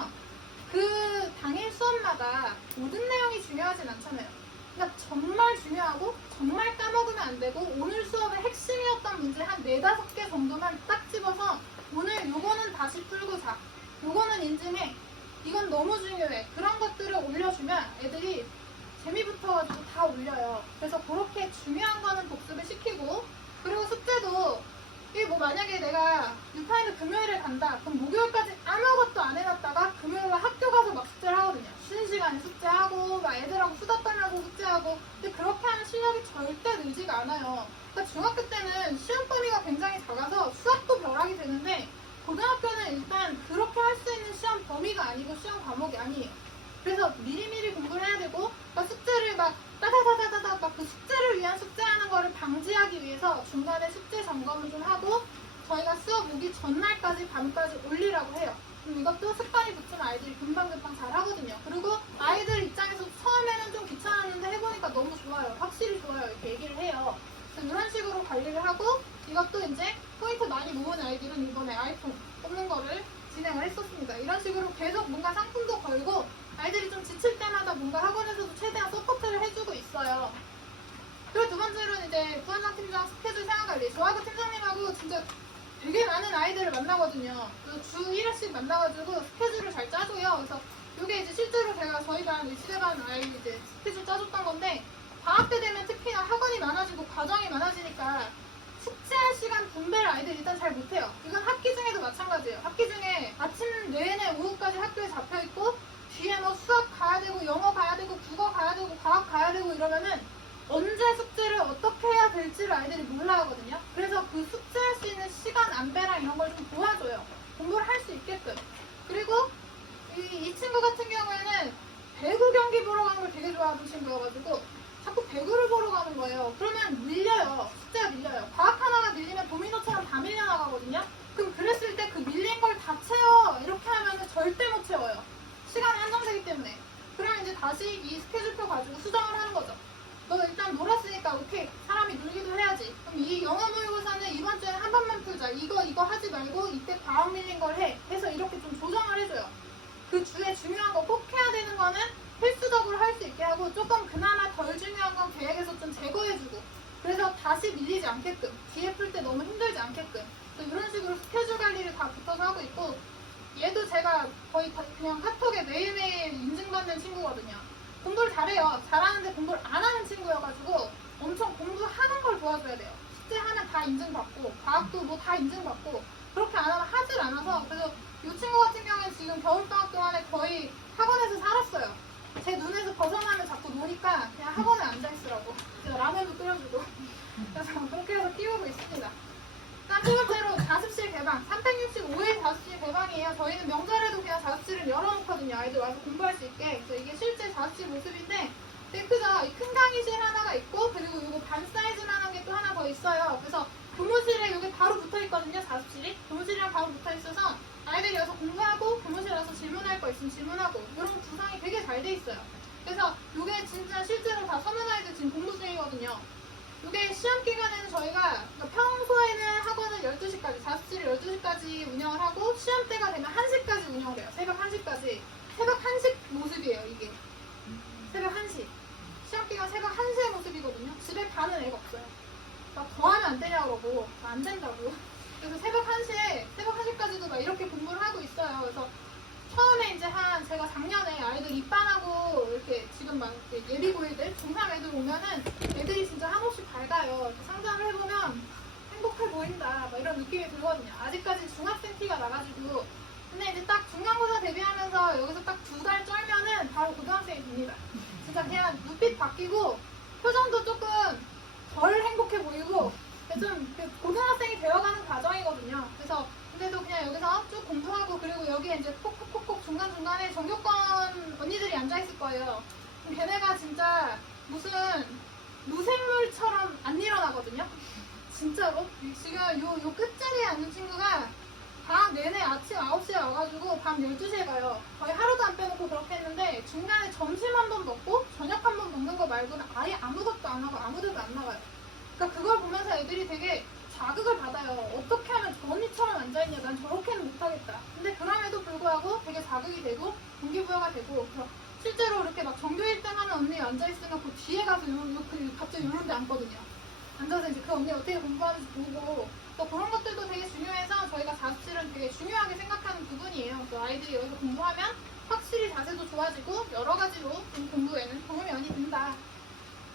그 당일 수업마다 모든 내용이 중요하진 않잖아요. 그러니까 정말 중요하고 정말 까먹으면 안 되고 오늘 수업의 핵심이었던 문제 한 4-5개 정도만 딱 집어서 오늘 요거는 다시 풀고 자, 요거는 인증해, 이건 너무 중요해, 그런 것들을 올려주면 애들이 재미 붙어가지고 다 올려요. 그래서 그렇게 중요한 거는 복습을 시키고, 그리고 숙제도 이게 뭐 만약에 내가 유타인을 금요일에 간다, 그럼 목요일까지 아무것도 안 해놨다가 금요일에 학교 가서 막 숙제를 하거든요. 쉬는 시간에 숙제하고 막 애들하고 수다 떨면서 숙제하고. 근데 그렇게 하면 실력이 절대 늘지가 않아요. 그러니까 중학교 때는 시험 범위가 굉장히 작아서 수학도 벼락이 되는데, 고등학교는 일단 그렇게 할 수 있는 시험 범위가 아니고 시험 과목이 아니에요. 그래서 미리미리 공부를 해야 되고, 막 숙제를 막 따다다다다다 막 그 숙제를 위한 숙제하는 거를 방지하기 위해서 중간에 숙제 점검을 좀 하고 저희가 수업 오기 전날까지 밤까지 올리라고 해요. 그럼 이것도 습관이 붙으면 아이들이 금방금방 잘 하거든요. 그리고 아이들 입장에서 처음에는 좀 귀찮았는데 해보니까 너무 좋아요, 확실히 좋아요, 이렇게 얘기를 해요. 그래서 이런 식으로 관리를 하고, 이것도 이제 포인트 많이 모은 아이들은 이번에 아이폰 뽑는 거를 진행을 했었습니다. 이런 식으로 계속 뭔가 상품도 걸고 아이들이 좀 지칠 때마다 뭔가 학원에서도 최대한 서포트를 해주고 있어요. 그리고 두 번째로는 이제 부원장 팀장 스케줄 생활관리. 저하고 팀장님하고 진짜 되게 많은 아이들을 만나거든요. 그래서 주 1회씩 만나가지고 스케줄을 잘 짜줘요. 그래서 이게 이제 실제로 제가 저희 반, 시대반 아이 이제 스케줄 짜줬던 건데, 방학 때 되면 특히나 학원이 많아지고 과정이 많아지니까 숙제할 시간 분배를 아이들이 일단 잘 못해요. 이건 학기 중에도 마찬가지예요. 학기 중에 아침 내내 오후까지 학교에 잡혀있고 뒤에 뭐 수학 가야 되고 영어 가야 되고 국어 가야 되고 과학 가야 되고 이러면은 언제 숙제를 어떻게 해야 될지를 아이들이 몰라 하거든요. 그래서 그 숙제할 수 있는 시간 안배랑 이런 걸 좀 도와줘요. 공부를 할 수 있게끔. 그리고 이 친구 같은 경우에는 배구 경기 보러 가는 걸 되게 좋아하는 친구여가지고 자꾸 배구를 보러 가는 거예요. 그러면 밀려요. 숙제가 밀려요. 과학 하나가 밀리면 도미노처럼 다 밀려나가거든요. 그럼 그랬을 때 그 밀린 걸 다 채워, 이렇게 하면 절대 못 채워요. 시간이 한정되기 때문에. 그럼 이제 다시 이 스케줄표 가지고 수정을 하는 거죠. 너 일단 놀았으니까 오케이 사람이 놀기도 해야지. 그럼 이 영어 모의고사는 이번 주에 한 번만 풀자. 이거 하지 말고 이때 과학 밀린 걸 해. 해서 이렇게 좀 조정을 해줘요. 그 주에 중요한 거 꼭 해야 되는 거는 필수적으로 할 수 있게 하고 조금 그나마 덜 중요한 건 계획에서 좀 제거해주고 그래서 다시 밀리지 않게끔 뒤에 풀 때 너무 힘들지 않게끔 이런 식으로 스케줄 관리를 다 붙어서 하고 있고 얘도 제가 거의 그냥 카톡에 매일매일 인증받는 친구거든요. 공부를 잘해요. 잘하는데 공부를 안 하는 친구여가지고 엄청 공부하는 걸 도와줘야 돼요. 숙제 하면 다 인증받고 과학도 뭐 다 인증받고 그렇게 안 하면 하질 않아서 그래서 이 친구 같은 경우는 지금 겨울방학 동안에 거의 학원에서 살았어요. 제 눈에서 벗어나면 자꾸 노니까 그냥 학원에 앉아있으라고 제가 라면도 끓여주고 그래서 그렇게 해서 키우고 있습니다. 두 번째로 자습실 개방. 365일 자습실 개방이에요. 저희는 명절에도 그냥 자습실을 열어놓거든요. 아이들 와서 공부할 수 있게. 그래서 이게 실제 자습실 모습인데 되게 크죠? 큰 강의실 하나가 있고 그리고 이거 반 사이즈만한 게 또 하나 더 있어요. 그래서 교무실에 여기 바로 붙어있거든요. 자습실이. 교무실이랑 바로 붙어있어서 아이들이 여기서 공부하고 교무실에 와서 질문할 거 있으면 질문하고 이런 구성이 되게 잘 돼 있어요. 그래서 이게 진짜 실제로 다 서면 아이들 지금 공부 중이거든요. 이게 시험 기간에는 저희가 평소에는 학원을 12시까지, 자습실을 12시까지 운영을 하고 시험 때가 되면 1시까지 운영을 해요. 새벽 1시까지. 새벽 1시 모습이에요, 이게. 새벽 1시. 시험 기간 새벽 1시의 모습이거든요. 집에 가는 애가 없어요. 막 더 하면 안 되냐고 그러고 안 된다고. 그래서 새벽 1시까지도 막 이렇게 공부를 하고 있어요. 그래서 처음에 이제 제가 작년에 아이들 입반하고 이렇게 지금 막 예비고일들, 중3 애들 오면은 애들이 진짜 한없이 밝아요. 이렇게 상담을 해보면 행복해 보인다. 막 이런 느낌이 들거든요. 아직까지 중학생 티가 나가지고. 근데 이제 딱 중간고사 대비하면서 여기서 딱 2달 쩔면은 바로 고등학생이 됩니다. 진짜 그냥 눈빛 바뀌고 표정도 조금 덜 행복해 보이고 좀 고등학생이 되어가는 과정이거든요. 그래서 근데도 그냥 여기서 쭉 공부하고 그리고 여기에 이제 콕콕콕콕 중간중간에 전교권 언니들이 앉아있을 거예요. 그럼 걔네가 진짜 무슨 무생물처럼 안 일어나거든요. 진짜로. 지금 요 끝자리에 앉은 친구가 방학 내내 아침 9시에 와가지고 밤 12시에 가요. 거의 하루도 안 빼놓고 그렇게 했는데 중간에 점심 한 번 먹고 저녁 한 번 먹는 거 말고는 아예 아무것도 안 하고 아무데도 안 나가요. 그러니까 그걸 보면서 애들이 되게 자극을 받아요. 어떻게 하면 저 언니처럼 앉아있냐, 난 저렇게는 못하겠다. 근데 그럼에도 불구하고 되게 자극이 되고 동기부여가 되고 그래서 실제로 이렇게 막 전교 1등 하는 언니 앉아있으면 그 뒤에 가서 갑자기 요런 데 앉거든요. 앉아서 이제 그 언니 어떻게 공부하는지 보고 또 그런 것들도 되게 중요해서 저희가 자습실은 되게 중요하게 생각하는 부분이에요. 그래서 아이들이 여기서 공부하면 확실히 자세도 좋아지고 여러 가지로 좀 공부에는 도움이 많이 된다.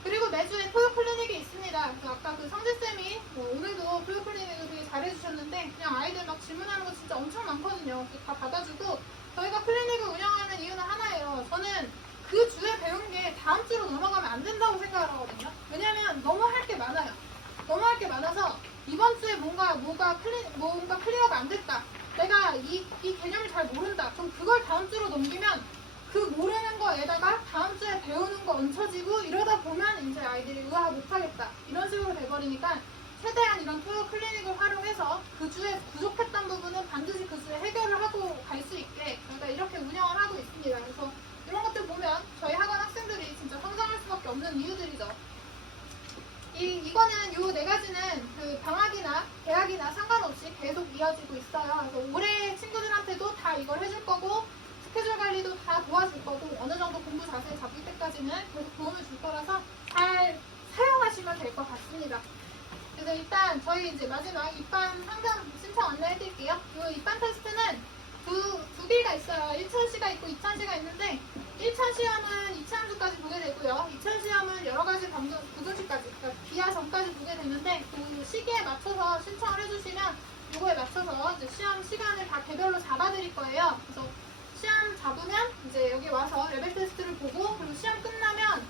그리고 매주에 토요 클리닉이 있습니다. 그래서 아까 그 성재쌤이 오늘도 토요 클리닉을 되게 잘해주셨는데 그냥 아이들 막 질문하는 거 진짜 엄청 많거든요. 다 받아주고 저희가 클리닉을 운영하는 이유는 하나예요. 저는 그 주에 배운 게 다음 주로 넘어가면 안 된다고 생각을 하거든요. 왜냐면 너무 할 게 많아요. 너무 할 게 많아서 이번 주에 뭔가 클리어가 안 됐다. 내가 이 개념을 잘 모른다. 그럼 그걸 다음 주로 넘기면 그 모르는 거에다가 다음 주에 배우는 거 얹혀지고 이러다 보면 이제 아이들이 우와 못하겠다 이런 식으로 돼버리니까 최대한 이런 토요 클리닉을 활용해서 그 주에 부족했던 부분은 반드시 그 주에 해결을 하고 갈 수 있게 저희가 이렇게 운영을 하고 있습니다. 그래서 이런 것들 보면 저희 학원 학생들이 진짜 성장할 수밖에 없는 이유들이죠. 이거는 요 네 가지는 그 방학이나 개학이나 상관없이 계속 이어지고 있어요. 그래서 올해 친구들한테도 다 이걸 해줄 거고 스케줄 관리도 다 도와줄 거고 어느 정도 공부 자세 잡을 때까지는 계속 도움을 줄 거라서 잘 사용하시면 될 것 같습니다. 그래서 일단 저희 이제 마지막 입반 상담 신청 안내해드릴게요. 이 입반 테스트는 두 개가 있어요. 1차시가 있고 2차시가 있는데 1차 시험은 2차 함수까지 보게 되고요. 2차 시험은 여러 가지 부등식까지, 그러니까 기하 전까지 보게 되는데 그 시기에 맞춰서 신청을 해주시면 이거에 맞춰서 이제 시험 시간을 다 개별로 잡아드릴 거예요. 그래서 시험 잡으면 이제 여기 와서 레벨 테스트를 보고 그리고 시험 끝나면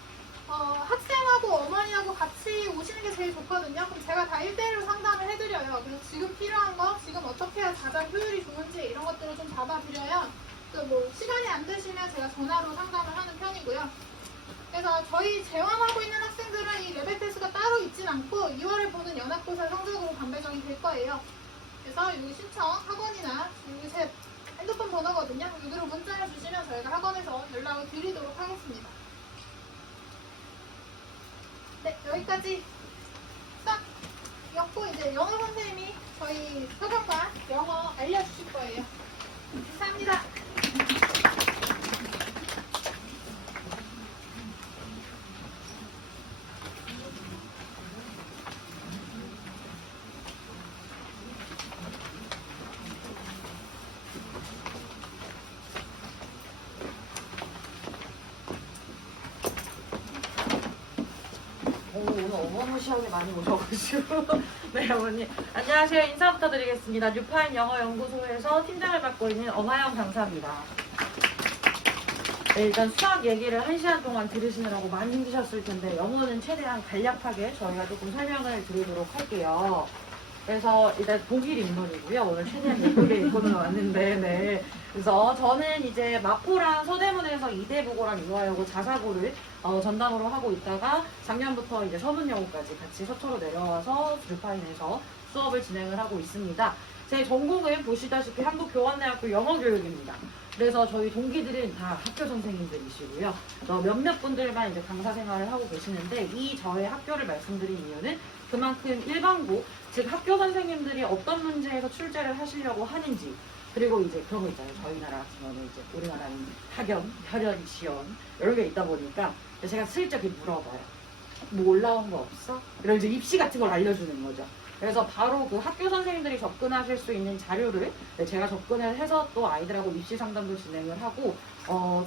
학생하고 어머니하고 같이 오시는 게 제일 좋거든요. 그럼 제가 다 1대1로 상담을 해드려요. 그래서 지금 필요한 거, 지금 어떻게 해야 가장 효율이 좋은지 이런 것들을 좀 잡아드려요. 또 뭐 시간이 안 되시면 제가 전화로 상담을 하는 편이고요. 그래서 저희 재원하고 있는 학생들은 이 레벨 테스트가 따로 있진 않고 2월에 보는 연합고사 성적으로 반배정이 될 거예요. 그래서 여기 신청 학원이나 여기 제 핸드폰 번호거든요. 여기로 문자를 주시면 저희가 학원에서 연락을 드리도록 하겠습니다. 네, 여기까지 딱 였고 이제 영어 선생님이 저희 서경과 영어 알려주실 거예요. 감사합니다. 오늘 어마무시하게 많이 오셔가지고 네 어머니 안녕하세요. 인사부터 드리겠습니다. 뉴파인 영어연구소에서 팀장을 맡고 있는 엄하영 강사입니다. 네, 일단 수학 얘기를 1시간 동안 들으시느라고 많이 힘드셨을 텐데 영어는 최대한 간략하게 저희가 조금 설명을 드리도록 할게요. 그래서 일단 독일 인물이고요. 오늘 최대한 예쁘게 입고는 왔는데, 네. 그래서 저는 이제 마포랑 서대문에서 이대부고랑 유아여고 자사고를 전담으로 하고 있다가 작년부터 이제 서문여고까지 같이 서초로 내려와서 뉴파인에서 수업을 진행을 하고 있습니다. 제 전공은 보시다시피 한국교환대학교 영어교육입니다. 그래서 저희 동기들은 다 학교 선생님들이시고요. 몇몇 분들만 이제 강사 생활을 하고 계시는데 이 저의 학교를 말씀드린 이유는 그만큼 일반고, 즉 학교 선생님들이 어떤 문제에서 출제를 하시려고 하는지 그리고 이제 그런 거 있잖아요. 저희 나라 같은 경우는 이제 우리나라는 학연, 혈연, 지연 이런 게 있다 보니까 제가 슬쩍 물어봐요. 뭐 올라온 거 없어? 이런 이제 입시 같은 걸 알려주는 거죠. 그래서 바로 그 학교 선생님들이 접근하실 수 있는 자료를 제가 접근을 해서 또 아이들하고 입시 상담도 진행을 하고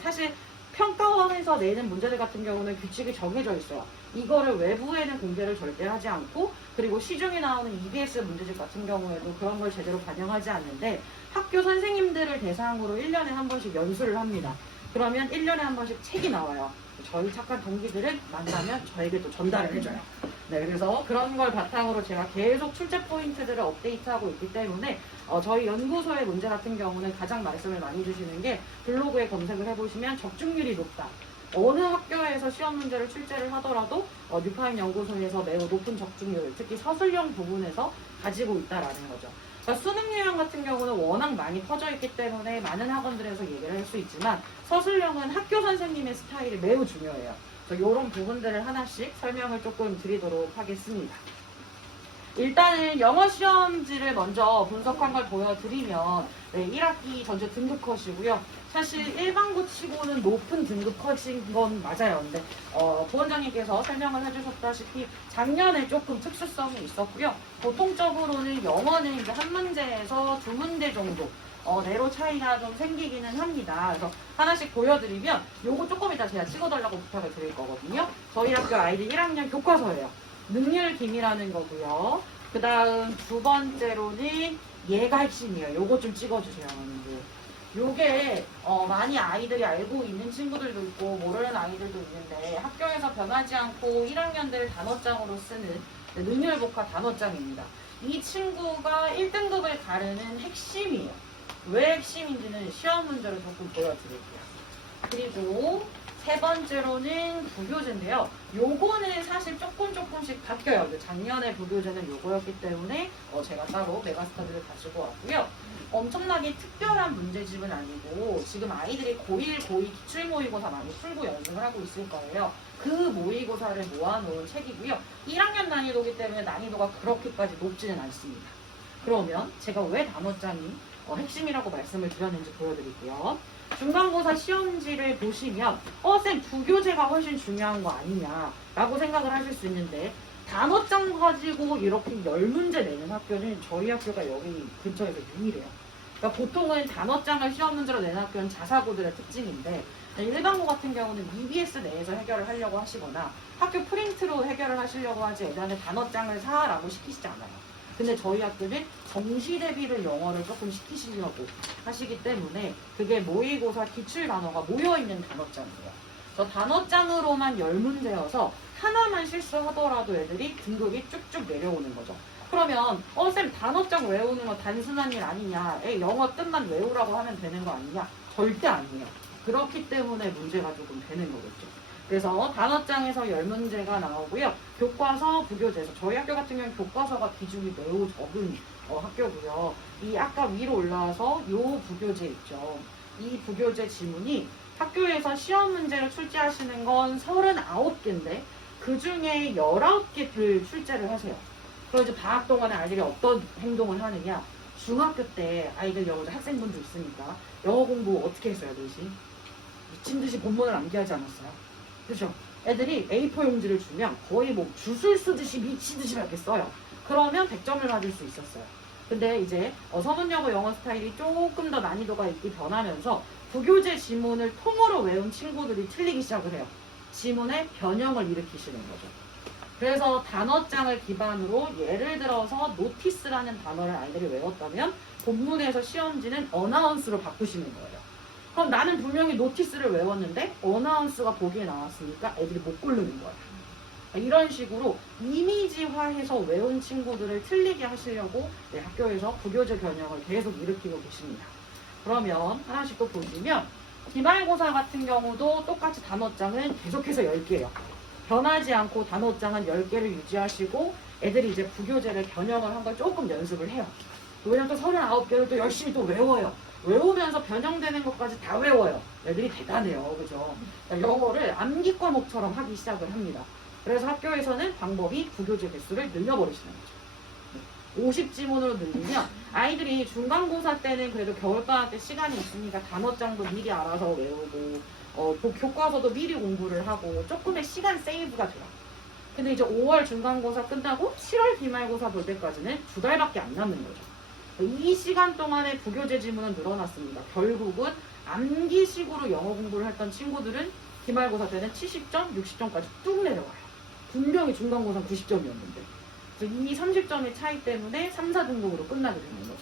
사실 평가원에서 내는 문제들 같은 경우는 규칙이 정해져 있어요. 이거를 외부에는 공개를 절대 하지 않고 그리고 시중에 나오는 EBS 문제집 같은 경우에도 그런 걸 제대로 반영하지 않는데 학교 선생님들을 대상으로 1년에 한 번씩 연수를 합니다. 그러면 1년에 한 번씩 책이 나와요. 저희 착한 동기들은 만나면 저에게 또 전달을 해줘요. 네, 그래서 그런 걸 바탕으로 제가 계속 출제 포인트들을 업데이트하고 있기 때문에 저희 연구소의 문제 같은 경우는 가장 말씀을 많이 주시는 게 블로그에 검색을 해보시면 적중률이 높다. 어느 학교에서 시험 문제를 출제를 하더라도 뉴파인 연구소에서 매우 높은 적중률, 특히 서술형 부분에서 가지고 있다라는 거죠. 그러니까 수능 유형 같은 경우는 워낙 많이 퍼져 있기 때문에 많은 학원들에서 얘기를 할 수 있지만 서술형은 학교 선생님의 스타일이 매우 중요해요. 그래서 이런 부분들을 하나씩 설명을 조금 드리도록 하겠습니다. 일단은 영어 시험지를 먼저 분석한 걸 보여드리면 1학기 전체 등급 컷이고요. 사실 일반고 치고는 높은 등급 컷인 건 맞아요. 근데 부원장님께서 설명을 해주셨다시피 작년에 조금 특수성이 있었고요. 보통적으로는 영어는 이제 한 문제에서 두 문제 정도 내로 차이가 좀 생기기는 합니다. 그래서 하나씩 보여드리면 요거 조금 이따 제가 찍어달라고 부탁을 드릴 거거든요. 저희 학교 아이들 1학년 교과서예요. 능률김이라는 거고요. 그 다음 두 번째로는 얘가 핵심이에요. 요거 좀 찍어주세요. 요게 많이 아이들이 알고 있는 친구들도 있고 모르는 아이들도 있는데 학교에서 변하지 않고 1학년들 단어장으로 쓰는 능률복화 단어장입니다. 이 친구가 1등급을 가르는 핵심이에요. 왜 핵심인지는 시험 문제로 조금 보여드릴게요. 그리고 세 번째로는 부교재인데요. 요거는 사실 조금씩 바뀌어요. 작년에 부교재는 요거였기 때문에 제가 따로 메가스터디를 가지고 왔고요. 엄청나게 특별한 문제집은 아니고 지금 아이들이 고1, 고2 기출 모의고사 많이 풀고 연습을 하고 있을 거예요. 그 모의고사를 모아놓은 책이고요. 1학년 난이도이기 때문에 난이도가 그렇게까지 높지는 않습니다. 그러면 제가 왜 단어장이 핵심이라고 말씀을 드렸는지 보여드릴게요. 중간고사 시험지를 보시면 쌤 부교재가 훨씬 중요한 거 아니냐라고 생각을 하실 수 있는데 단어장 가지고 이렇게 10문제 내는 학교는 저희 학교가 여기 근처에서 유일해요. 그러니까 보통은 단어장을 시험 문제로 내는 학교는 자사고들의 특징인데 일반고 같은 경우는 EBS 내에서 해결을 하려고 하시거나 학교 프린트로 해결을 하시려고 하지 애들한테 단어장을 사라고 시키시지 않아요. 근데 저희 학교는 정시 대비를 영어를 조금 시키시려고 하시기 때문에 그게 모의고사 기출 단어가 모여있는 단어장이에요. 그래서 단어장으로만 10문제여서 하나만 실수하더라도 애들이 등급이 쭉쭉 내려오는 거죠. 그러면 쌤 단어장 외우는 건 단순한 일 아니냐, 영어 뜻만 외우라고 하면 되는 거 아니냐? 절대 아니에요. 그렇기 때문에 문제가 조금 되는 거겠죠. 그래서 단어장에서 10문제가 나오고요. 교과서, 부교재에서 저희 학교 같은 경우는 교과서가 비중이 매우 적은 학교고요. 이 아까 위로 올라와서 요 부교재 있죠. 이 부교재 지문이 학교에서 시험 문제를 출제하시는 건 39개인데 그 중에 19개를 출제를 하세요. 그럼 이제 방학 동안에 아이들이 어떤 행동을 하느냐? 중학교 때 아이들 영어 학생분도 있으니까 영어 공부 어떻게 했어요, 도시? 미친 듯이 본문을 암기하지 않았어요? 그죠? 애들이 A4 용지를 주면 거의 뭐 주술 쓰듯이 미친 듯이 이렇게 써요. 그러면 100점을 받을 수 있었어요. 근데 이제 서문여고 영어 스타일이 조금 더 난이도가 있게 변하면서 부교재 지문을 통으로 외운 친구들이 틀리기 시작을 해요. 지문의 변형을 일으키시는 거죠. 그래서 단어장을 기반으로 예를 들어서 노티스라는 단어를 아이들이 외웠다면 본문에서 시험지는 어나운스로 바꾸시는 거예요. 그럼 나는 분명히 노티스를 외웠는데 어나운스가 보기에 나왔으니까 애들이 못 고르는 거예요. 이런 식으로 이미지화해서 외운 친구들을 틀리게 하시려고 학교에서 부교재 변형을 계속 일으키고 계십니다. 그러면 하나씩 또 보시면 기말고사 같은 경우도 똑같이 단어장은 계속해서 10개예요. 변하지 않고 단어장은 10개를 유지하시고 애들이 이제 부교재를 변형을 한 걸 조금 연습을 해요. 왜냐면 또 39개를 또 열심히 또 외워요. 외우면서 변형되는 것까지 다 외워요. 애들이 대단해요. 그죠? 영어를 암기 과목처럼 하기 시작을 합니다. 그래서 학교에서는 방법이 부교재 개수를 늘려버리시는 거죠. 50지문으로 늘리면 아이들이 중간고사 때는 그래도 겨울방학 때 시간이 있으니까 단어장도 미리 알아서 외우고 교과서도 미리 공부를 하고 조금의 시간 세이브가 돼요. 근데 이제 5월 중간고사 끝나고 7월 기말고사 볼 때까지는 2달밖에 안 남는 거죠. 이 시간 동안에 부교재 지문은 늘어났습니다. 결국은 암기식으로 영어 공부를 했던 친구들은 기말고사 때는 70점, 60점까지 뚝 내려가요. 분명히 중간고사 90점이었는데 이 30점의 차이 때문에 3, 4등급으로 끝나게 되는 거죠.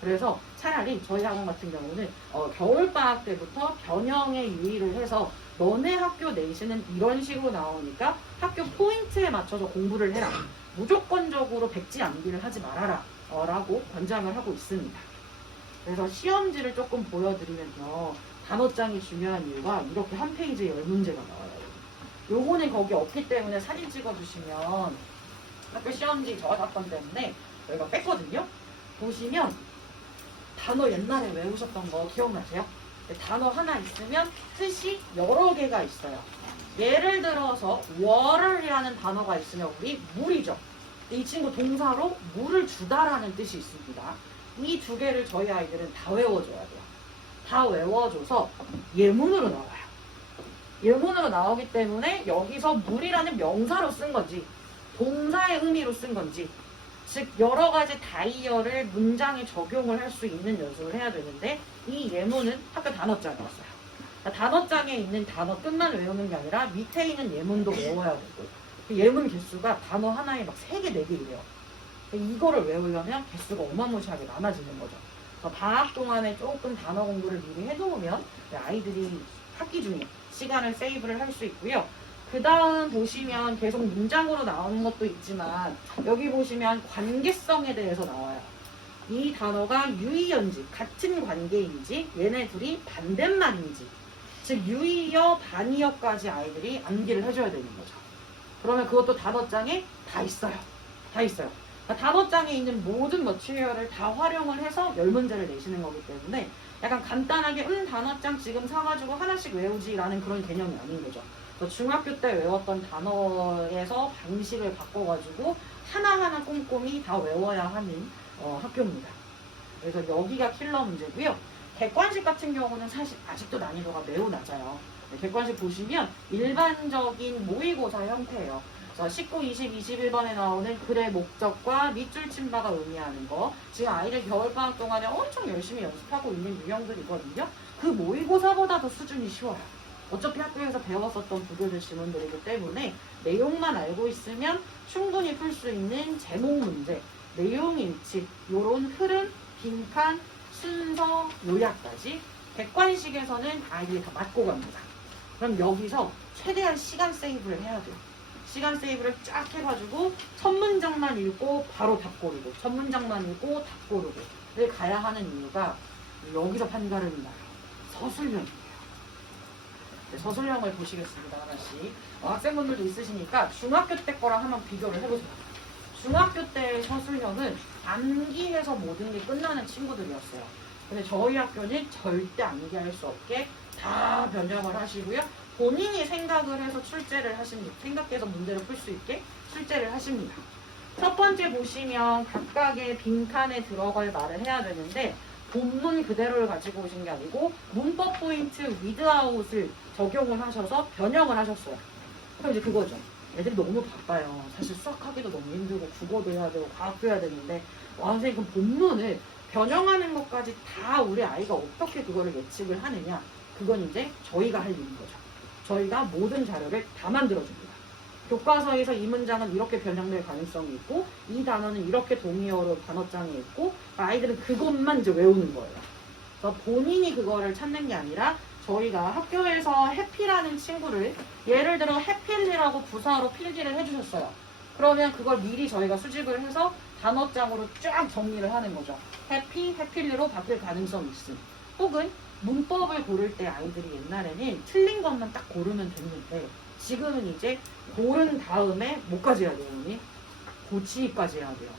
그래서 차라리 저희 학원 같은 경우는 겨울방학 때부터 변형에 유의를 해서 너네 학교 내신은 이런 식으로 나오니까 학교 포인트에 맞춰서 공부를 해라. 무조건적으로 백지 암기를 하지 말아라 라고 권장을 하고 있습니다. 그래서 시험지를 조금 보여드리면요. 단어장이 중요한 이유가 이렇게 한 페이지에 10문제가 나와요. 요거는 거기 없기 때문에 사진 찍어주시면 학교 시험지 저작권 때문에 저희가 뺐거든요. 보시면 단어 옛날에 외우셨던 거 기억나세요? 단어 하나 있으면 뜻이 여러 개가 있어요. 예를 들어서 water이라는 단어가 있으면 우리 물이죠. 이 친구 동사로 물을 주다라는 뜻이 있습니다. 이 두 개를 저희 아이들은 다 외워줘야 돼요. 다 외워줘서 예문으로 나와요. 예문으로 나오기 때문에 여기서 물이라는 명사로 쓴 건지 동사의 의미로 쓴 건지 즉 여러 가지 다이어를 문장에 적용을 할 수 있는 연습을 해야 되는데 이 예문은 학교 단어장이었어요. 그러니까 단어장에 있는 단어 끝만 외우는 게 아니라 밑에 있는 예문도 외워야 되고 그 예문 개수가 단어 하나에 막 3개, 4개 이래요. 이거를 외우려면 개수가 어마무시하게 많아지는 거죠. 방학 동안에 조금 단어 공부를 미리 해놓으면 아이들이 학기 중에 시간을 세이브를 할 수 있고요. 그 다음 보시면 계속 문장으로 나오는 것도 있지만 여기 보시면 관계성에 대해서 나와요. 이 단어가 유의어인지 같은 관계인지 얘네 둘이 반대말인지 즉 유의어, 반의어까지 아이들이 암기를 해줘야 되는 거죠. 그러면 그것도 단어장에 다 있어요. 다 있어요. 그러니까 단어장에 있는 모든 머티리얼을 다 활용을 해서 10문제를 내시는 거기 때문에 약간 간단하게 단어장 지금 사가지고 하나씩 외우지라는 그런 개념이 아닌 거죠. 중학교 때 외웠던 단어에서 방식을 바꿔가지고 하나하나 꼼꼼히 다 외워야 하는 학교입니다. 그래서 여기가 킬러 문제고요. 객관식 같은 경우는 사실 아직도 난이도가 매우 낮아요. 객관식 보시면 일반적인 모의고사 형태예요. 그래서 19, 20, 21번에 나오는 글의 목적과 밑줄 친 바가 의미하는 거 지금 아이들 겨울방학 동안에 엄청 열심히 연습하고 있는 유형들이거든요. 그 모의고사보다도 수준이 쉬워요. 어차피 학교에서 배웠었던 부교재 지문들이기 때문에 내용만 알고 있으면 충분히 풀 수 있는 제목 문제, 내용 일치, 요런 흐름, 빈칸, 순서, 요약까지 객관식에서는 아이들이 다 맞고 갑니다. 그럼 여기서 최대한 시간 세이브를 해야 돼요. 시간 세이브를 쫙 해가지고 첫 문장만 읽고 바로 답 고르고 첫 문장만 읽고 답 고르고를 가야 하는 이유가 여기서 판가름이 나요. 서술형이에요. 서술형을 보시겠습니다. 하나씩. 학생분들도 있으시니까 중학교 때 거랑 한번 비교를 해보세요. 중학교 때 서술형은 암기해서 모든 게 끝나는 친구들이었어요. 근데 저희 학교는 절대 암기할 수 없게 다 변형을 하시고요. 본인이 생각을 해서 출제를 하십니다. 생각해서 문제를 풀 수 있게 출제를 하십니다. 첫 번째 보시면 각각의 빈칸에 들어갈 말을 해야 되는데 본문 그대로를 가지고 오신 게 아니고 문법 포인트 위드아웃을 적용을 하셔서 변형을 하셨어요. 그럼 이제 그거죠. 애들이 너무 바빠요. 사실 수학하기도 너무 힘들고 국어도 해야 되고 과학도 해야 되는데 와 선생님 그럼 본문을 변형하는 것까지 다 우리 아이가 어떻게 그거를 예측을 하느냐, 그건 이제 저희가 할 일인 거죠. 저희가 모든 자료를 다 만들어줍니다. 교과서에서 이 문장은 이렇게 변형될 가능성이 있고 이 단어는 이렇게 동의어로 단어장에 있고 아이들은 그것만 이제 외우는 거예요. 그래서 본인이 그거를 찾는 게 아니라 저희가 학교에서 해피라는 친구를 예를 들어 해필리라고 부사로 필기를 해주셨어요. 그러면 그걸 미리 저희가 수집을 해서 단어장으로 쫙 정리를 하는 거죠. 해피, 해필리로 바뀔 가능성이 있음. 혹은 문법을 고를 때 아이들이 옛날에는 틀린 것만 딱 고르면 됐는데 지금은 이제 고른 다음에 뭐까지 해야 돼요, 언니? 고치기까지 해야 돼요.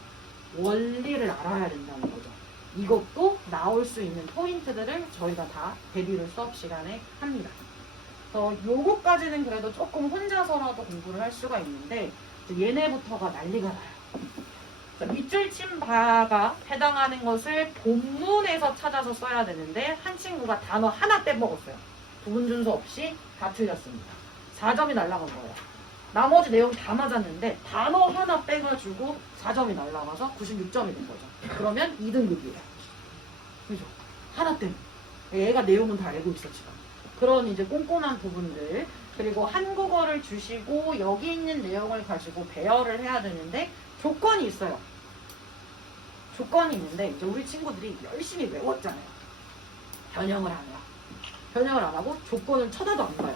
원리를 알아야 된다는 거죠. 이것도 나올 수 있는 포인트들을 저희가 다 대비를 수업 시간에 합니다. 요거까지는 그래도 조금 혼자서라도 공부를 할 수가 있는데 얘네부터가 난리가 나요. 밑줄 친 바가 해당하는 것을 본문에서 찾아서 써야 되는데 한 친구가 단어 하나 빼먹었어요. 부분 준수 없이 다 틀렸습니다. 4점이 날라간 거예요. 나머지 내용 다 맞았는데 단어 하나 빼가지고 4점이 날라가서 96점이 된 거죠. 그러면 2등급이에요. 그죠? 하나 때문에. 얘가 내용은 다 알고 있었지만. 그런 이제 꼼꼼한 부분들, 그리고 한국어를 주시고 여기 있는 내용을 가지고 배열을 해야 되는데 조건이 있어요. 조건이 있는데 이제 우리 친구들이 열심히 외웠잖아요. 변형을 안 해요. 변형을 안 하고 조건을 쳐다도 안 봐요.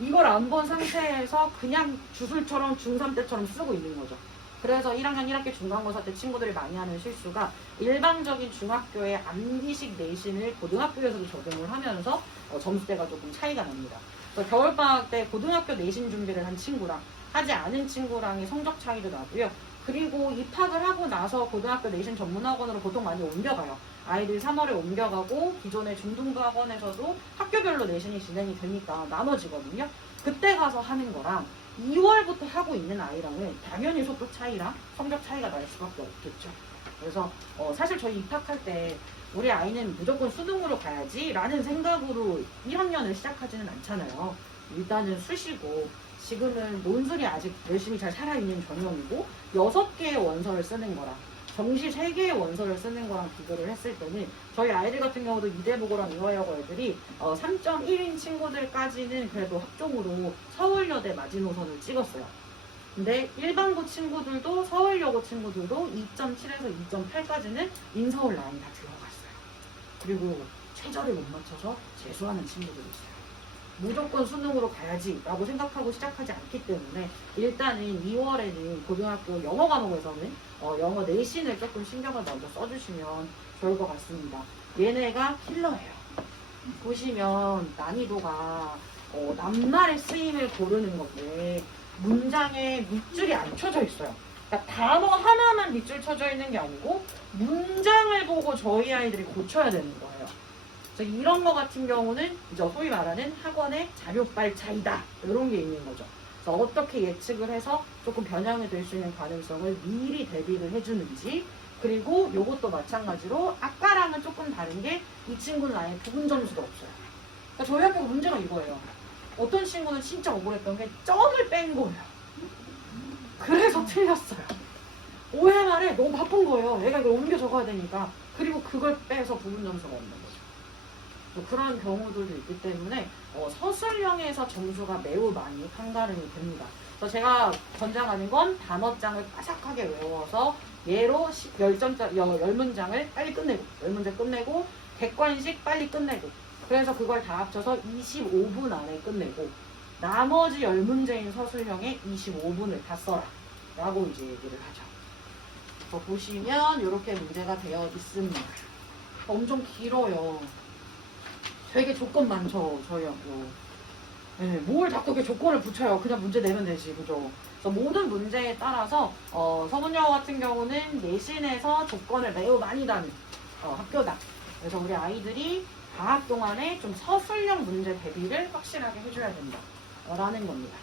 이걸 안 본 상태에서 그냥 주술처럼 중3 때처럼 쓰고 있는 거죠. 그래서 1학년 1학기 중간고사 때 친구들이 많이 하는 실수가 일반적인 중학교의 암기식 내신을 고등학교에서도 적용을 하면서 점수대가 조금 차이가 납니다. 그래서 겨울방학 때 고등학교 내신 준비를 한 친구랑 하지 않은 친구랑의 성적 차이도 나고요. 그리고 입학을 하고 나서 고등학교 내신 전문학원으로 보통 많이 옮겨가요. 아이들이 3월에 옮겨가고 기존의 중등부 학원에서도 학교별로 내신이 진행이 되니까 나눠지거든요. 그때 가서 하는 거랑 2월부터 하고 있는 아이랑은 당연히 속도 차이랑 성적 차이가 날 수밖에 없겠죠. 그래서 사실 저희 입학할 때 우리 아이는 무조건 수능으로 가야지 라는 생각으로 1학년을 시작하지는 않잖아요. 일단은 수시고 지금은 논술이 아직 열심히 잘 살아있는 전형이고 6개의 원서를 쓰는 거라 정시 3개의 원서를 쓰는 거랑 비교를 했을 때는 저희 아이들 같은 경우도 이대보고랑 이화여고 애들이 3.1인 친구들까지는 그래도 학종으로 서울여대 마지노선을 찍었어요. 근데 일반고 친구들도 서울여고 친구들도 2.7에서 2.8까지는 인서울 라인 다 들어갔어요. 그리고 최저를 못 맞춰서 재수하는 친구들이 있어요. 무조건 수능으로 가야지 라고 생각하고 시작하지 않기 때문에 일단은 2월에는 고등학교 영어 과목에서는 영어 내신을 조금 신경을 먼저 써주시면 좋을 것 같습니다. 얘네가 킬러예요. 보시면 난이도가 낱말의 쓰임을 고르는 건데 문장에 밑줄이 안 쳐져 있어요. 그러니까 단어 하나만 밑줄 쳐져 있는 게 아니고 문장을 보고 저희 아이들이 고쳐야 되는 거예요. 그래서 이런 거 같은 경우는 이제 소위 말하는 학원의 자료빨 차이다 이런 게 있는 거죠. 그래서 어떻게 예측을 해서 조금 변형이 될 수 있는 가능성을 미리 대비를 해주는지, 그리고 이것도 마찬가지로 아까랑은 조금 다른 게 이 친구는 아예 부분 점수가 없어요. 그러니까 저희 학교 문제가 이거예요. 어떤 친구는 진짜 억울했던 게 점을 뺀 거예요. 그래서 틀렸어요. 오해 말에 너무 바쁜 거예요. 얘가 이걸 옮겨 적어야 되니까. 그리고 그걸 빼서 부분 점수가 없는 거죠. 그런 경우들도 있기 때문에 서술형에서 점수가 매우 많이 판가름이 됩니다. 그래서 제가 권장하는 건 단어장을 빠삭하게 외워서 예로 10문장을 빨리 끝내고 10문제 끝내고 객관식 빨리 끝내고 그래서 그걸 다 합쳐서 25분 안에 끝내고 나머지 10문제인 서술형에 25분을 다 써라 라고 이제 얘기를 하죠. 보시면 이렇게 문제가 되어 있습니다. 엄청 길어요. 되게 조건 많죠, 저희 학교. 네, 뭘 자꾸 이렇게 조건을 붙여요. 그냥 문제 내면 되지, 그죠? 그래서 모든 문제에 따라서 서문여고 같은 경우는 내신에서 조건을 매우 많이 다는 학교다. 그래서 우리 아이들이 방학 동안에 좀 서술형 문제 대비를 확실하게 해줘야 된다 라는 겁니다.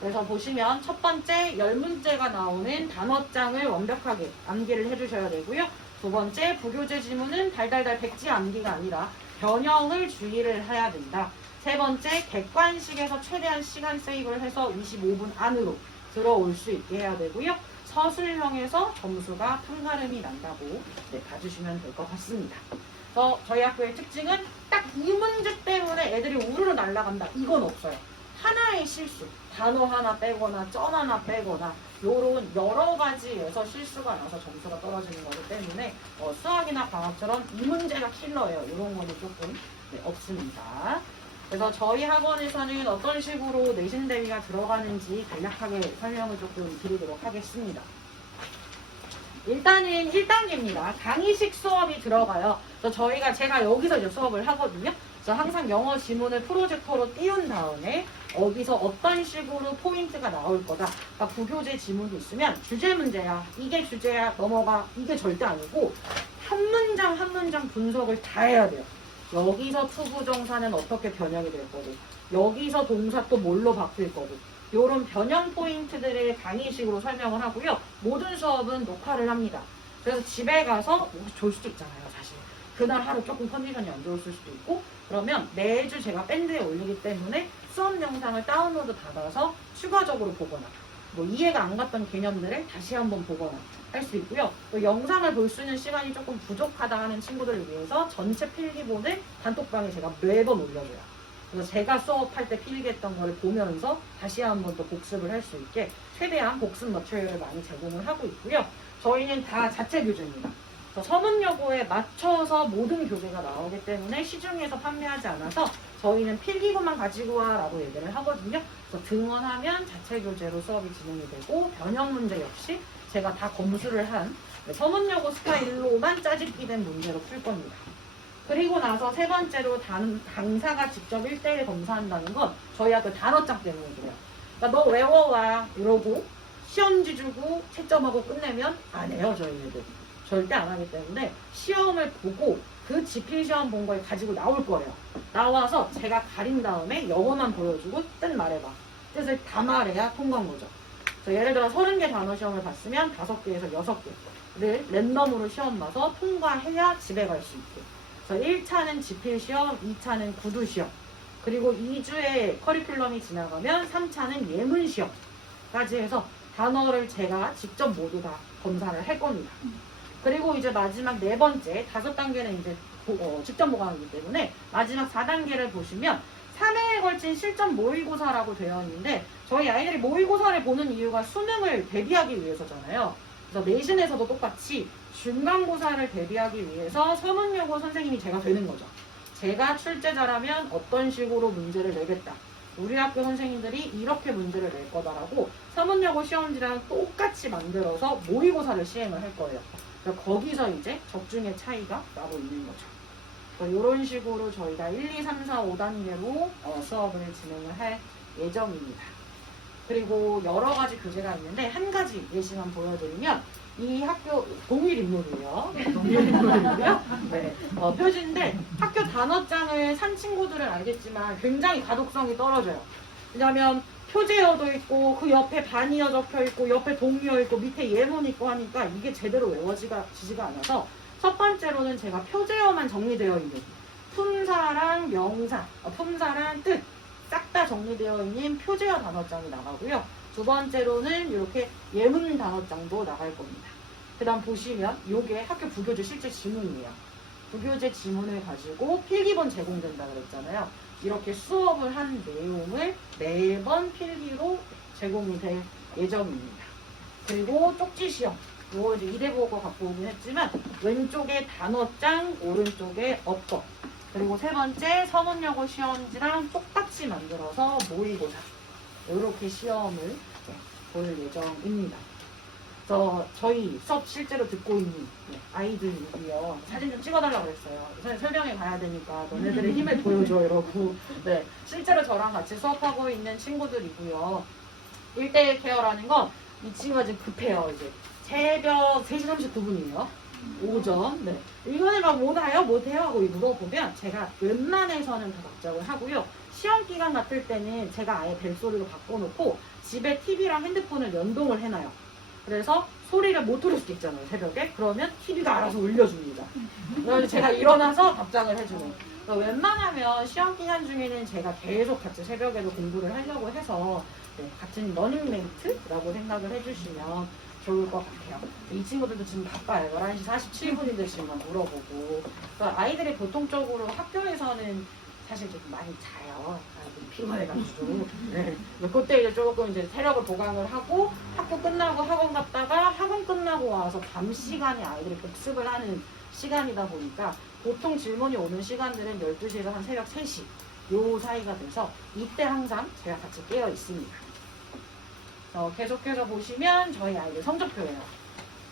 그래서 보시면 첫 번째 10문제가 나오는 단어장을 완벽하게 암기를 해주셔야 되고요. 두 번째 부교재 지문은 달달달 백지 암기가 아니라 변형을 주의를 해야 된다. 세 번째 객관식에서 최대한 시간 세이브를 해서 25분 안으로 들어올 수 있게 해야 되고요. 서술형에서 점수가 풍가름이 난다고 봐주시면 될 것 같습니다. 그래서 저희 학교의 특징은 딱 이 문제 때문에 애들이 우르르 날아간다. 이건 없어요. 하나의 실수, 단어 하나 빼거나 점 하나 빼거나 요런 여러 가지에서 실수가 나서 점수가 떨어지는 거기 때문에 수학이나 과학처럼 이 문제가 킬러예요. 이런 거는 조금 없습니다. 그래서 저희 학원에서는 어떤 식으로 내신 대비가 들어가는지 간략하게 설명을 조금 드리도록 하겠습니다. 일단은 1단계입니다. 강의식 수업이 들어가요. 그래서 제가 여기서 이제 수업을 하거든요. 그래서 항상 영어 지문을 프로젝터로 띄운 다음에 여기서 어떤 식으로 포인트가 나올 거다. 그러니까 부교재 지문이 있으면 주제 문제야. 이게 주제야. 넘어가. 이게 절대 아니고 한 문장 한 문장 분석을 다 해야 돼요. 여기서 투부정사는 어떻게 변형이 될 거고 여기서 동사 또 뭘로 바뀔 거고 이런 변형 포인트들을 강의식으로 설명을 하고요. 모든 수업은 녹화를 합니다. 그래서 집에 가서 좋을 수도 있잖아요. 사실 그날 하루 조금 컨디션이 안 좋을 수도 있고 그러면 매주 제가 밴드에 올리기 때문에 수업 영상을 다운로드 받아서 추가적으로 보거나 뭐 이해가 안 갔던 개념들을 다시 한번 보거나 할 수 있고요. 또 영상을 볼 수 있는 시간이 조금 부족하다 하는 친구들을 위해서 전체 필기본을 단톡방에 제가 매번 올려줘요. 그래서 제가 수업할 때 필기했던 거를 보면서 다시 한번 또 복습을 할 수 있게 최대한 복습 머티리얼을 많이 제공을 하고 있고요. 저희는 다 자체 교재입니다. 서문여고에 맞춰서 모든 교재가 나오기 때문에 시중에서 판매하지 않아서 저희는 필기본만 가지고 와라고 얘기를 하거든요. 그래서 등원하면 자체 교재로 수업이 진행이 되고 변형 문제 역시 제가 다 검수를 한 서문여고 스타일로만 짜집기 된 문제로 풀 겁니다. 그리고 나서 세 번째로 강사가 직접 1대1 검사한다는 건 저희 학교 단어장 때문에 그래요. 그러니까 너 외워와 이러고 시험지 주고 채점하고 끝내면 안 해요. 저희네들. 절대 안 하기 때문에 시험을 보고 그 지필시험 본 걸 가지고 나올 거예요. 나와서 제가 가린 다음에 영어만 보여주고 뜻 말해봐. 뜻을 다 말해야 통과한 거죠. 예를 들어 30개 단어 시험을 봤으면 5개에서 6개를 랜덤으로 시험 봐서 통과해야 집에 갈 수 있게. 그래서 1차는 지필시험, 2차는 구두시험, 그리고 2주에 커리큘럼이 지나가면 3차는 예문시험까지 해서 단어를 제가 직접 모두 다 검사를 할 겁니다. 그리고 이제 마지막 4번째, 5단계는 이제 직접 보강이기 때문에 마지막 4단계를 보시면 3회에 걸친 실전 모의고사라고 되어 있는데 저희 아이들이 모의고사를 보는 이유가 수능을 대비하기 위해서잖아요. 그래서 내신에서도 똑같이 중간고사를 대비하기 위해서 서문여고 선생님이 제가 되는 거죠. 제가 출제자라면 어떤 식으로 문제를 내겠다. 우리 학교 선생님들이 이렇게 문제를 낼 거다라고 서문여고 시험지랑 똑같이 만들어서 모의고사를 시행을 할 거예요. 그래서 거기서 이제 적중의 차이가 나고 있는 거죠. 이런 식으로 저희가 1, 2, 3, 4, 5단계로 수업을 진행을 할 예정입니다. 그리고 여러 가지 교재가 있는데 한 가지 예시만 보여드리면 이 학교 동일 인물이에요. 동일 인물이고요. 네, 표지인데 학교 단어장을 산 친구들은 알겠지만 굉장히 가독성이 떨어져요. 왜냐하면 표제어도 있고 그 옆에 반이어 적혀 있고 옆에 동의어 있고 밑에 예문 있고 하니까 이게 제대로 외워지지가 않아서 첫 번째로는 제가 표제어만 정리되어 있는 품사랑 명사, 품사랑 뜻 싹 다 정리되어 있는 표제어 단어장이 나가고요. 두 번째로는 이렇게 예문 단어장도 나갈 겁니다. 그 다음 보시면 이게 학교 부교재 실제 지문이에요. 부교재 지문을 가지고 필기본 제공된다 그랬잖아요. 이렇게 수업을 한 내용을 매번 필기로 제공이 될 예정입니다. 그리고 쪽지 시험. 이거 이제 이대보고 갖고 오긴 했지만 왼쪽에 단어장, 오른쪽에 어법. 그리고 세 번째 서문여고 시험지랑 똑같이 만들어서 모의고사. 이렇게 시험을 볼 예정입니다. 저희 수업 실제로 듣고 있는 아이들이고요. 사진 좀 찍어달라고 그랬어요. 설명회 가야 되니까 너네들의 힘을 보여줘 이러고. 네, 실제로 저랑 같이 수업하고 있는 친구들이고요. 1대1 케어라는 건 이 친구가 지금 급해요. 이제 새벽 3시 39분이에요. 5점. 네. 이거는 막 못해요? 못해요? 하고 물어보면 제가 웬만해서는 다 답장을 하고요. 시험 기간 같을 때는 제가 아예 벨소리로 바꿔놓고 집에 TV랑 핸드폰을 연동을 해놔요. 그래서 소리를 못 들을 수도 있잖아요, 새벽에. 그러면 TV가 알아서 울려줍니다. 그래서 제가 일어나서 답장을 해주는. 그러니까 웬만하면 시험 기간 중에는 제가 계속 같이 새벽에도 공부를 하려고 해서 네, 같은 러닝메이트라고 생각을 해주시면 좋을 것 같아요. 이 친구들도 지금 바빠요. 11시 47분인데 지금 막 물어보고. 그러니까 아이들이 보통적으로 학교에서는 사실 좀 많이 자요. 피곤해가지고. 네. 그때 이제 조금 이제 체력을 보강을 하고 학교 끝나고 학원 갔다가 학원 끝나고 와서 밤 시간에 아이들이 복습을 하는 시간이다 보니까 보통 질문이 오는 시간들은 12시에서 한 새벽 3시 요 사이가 돼서 이때 항상 제가 같이 깨어 있습니다. 계속해서 보시면 저희 아이들 성적표예요.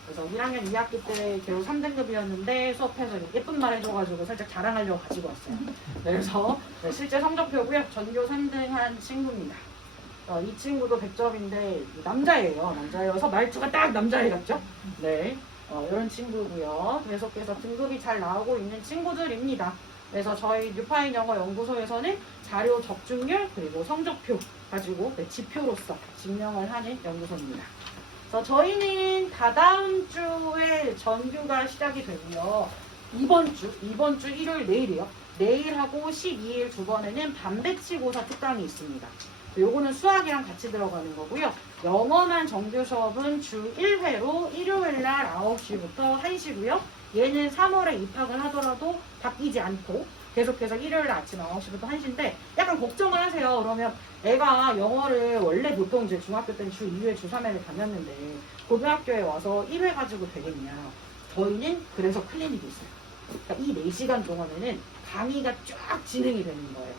그래서 1학년 2학기 때 겨우 3등급이었는데 수업해서 예쁜 말 해줘가지고 살짝 자랑하려고 가지고 왔어요. 그래서 실제 성적표고요. 전교 3등한 친구입니다. 이 친구도 100점인데 남자예요. 남자여서 말투가 딱 남자애 같죠? 네. 이런 친구고요. 계속해서 등급이 잘 나오고 있는 친구들입니다. 그래서 저희 뉴파인 영어 연구소에서는 자료 적중률 그리고 성적표 가지고 지표로서 증명을 하는 연구소입니다. 그래서 저희는 다다음 주에 전교가 시작이 되고요. 이번 주 일요일 내일이요. 내일하고 12일 두 번에는 반배치고사 특강이 있습니다. 요거는 수학이랑 같이 들어가는 거고요. 영어만 정규 수업은 주 1회로 일요일날 9시부터 1시고요. 얘는 3월에 입학을 하더라도 바뀌지 않고 계속해서 일요일 아침 9시부터 1시인데 약간 걱정을 하세요. 그러면 애가 영어를 원래 보통 이제 중학교 때는 주 2회, 주 3회를 다녔는데 고등학교에 와서 1회 가지고 되겠냐. 저희는 그래서 클리닉이 있어요. 그러니까 이 4시간 동안에는 강의가 쫙 진행이 되는 거예요.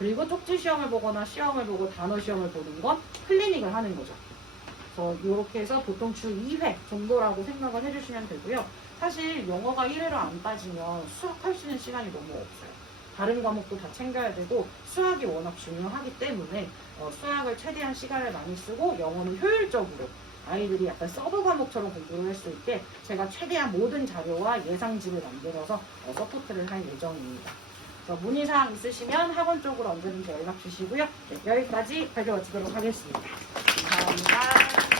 그리고 쪽지 시험을 보거나 시험을 보고 단어 시험을 보는 건 클리닉을 하는 거죠. 그래서 이렇게 해서 보통 주 2회 정도라고 생각을 해주시면 되고요. 사실 영어가 1회로 안 따지면 수학할 수 있는 시간이 너무 없어요. 다른 과목도 다 챙겨야 되고 수학이 워낙 중요하기 때문에 수학을 최대한 시간을 많이 쓰고 영어는 효율적으로 아이들이 약간 서브 과목처럼 공부를 할 수 있게 제가 최대한 모든 자료와 예상집을 만들어서 서포트를 할 예정입니다. 그래서 문의사항 있으시면 학원 쪽으로 언제든지 연락 주시고요. 네, 여기까지 발표 마치도록 하겠습니다. 감사합니다.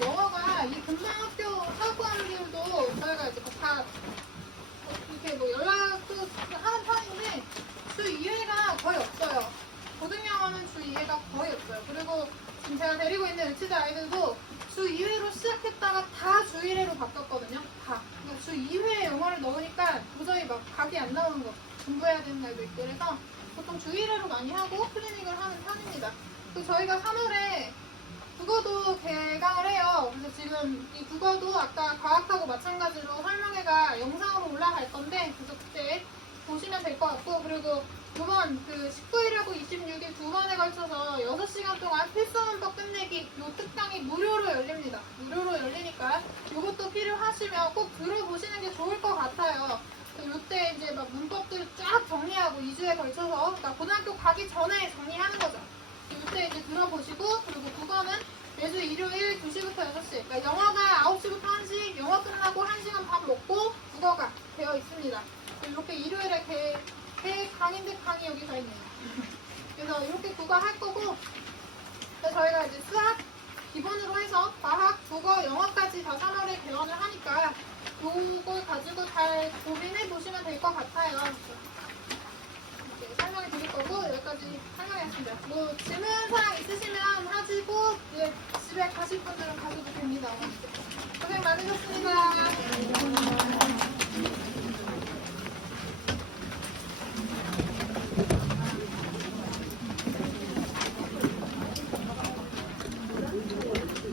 영어가 이 금방학교 학원들도 저희가 이제 다 이렇게 뭐 연락도 하는 편인데 주 2회가 거의 없어요. 고등영어는 주 2회가 거의 없어요. 그리고 지금 제가 데리고 있는 의치자 아이들도 주 2회로 시작했다가 다 주 1회로 바꿨거든요. 다. 그러니까 주 2회에 영어를 넣으니까 도저히 막 각이 안 나오는 거. 공부해야 되는 날도 있고 그래서 보통 주 1회로 많이 하고 클리닉을 하는 편입니다. 또 저희가 3월에 국어도 개강을 해요. 그래서 지금 이 국어도 아까 과학하고 마찬가지로 설명회가 영상으로 올라갈 건데 그래서 그때 보시면 될 것 같고 그리고 이번 그 19일하고 26일 두 번에 걸쳐서 6시간 동안 필수문법 끝내기 이 특강이 무료로 열립니다. 무료로 열리니까 이것도 필요하시면 꼭 들어보시는 게 좋을 것 같아요. 이때 이제 막 문법들 쫙 정리하고 2주에 걸쳐서 그러니까 고등학교 가기 전에 정리하는 거죠. 이때 이제 들어보시고 그리고 국어는 매주 일요일 2시부터 6시 그러니까 영어가 9시부터 1시 영어 끝나고 1시간 밥 먹고 국어가 되어 있습니다. 이렇게 일요일에 강인들 강의 여기 가 있네요. 그래서 이렇게 국어 할 거고 저희가 이제 수학 기본으로 해서 과학, 국어, 영어까지 다 3월에 개원을 하니까 이걸 가지고 잘 고민해 보시면 될 것 같아요. 이렇게 설명해 드릴 거고 여기까지 설명했습니다. 뭐 질문사항 있으시면 하시고 집에 가실 분들은 가셔도 됩니다. 고생 많으셨습니다.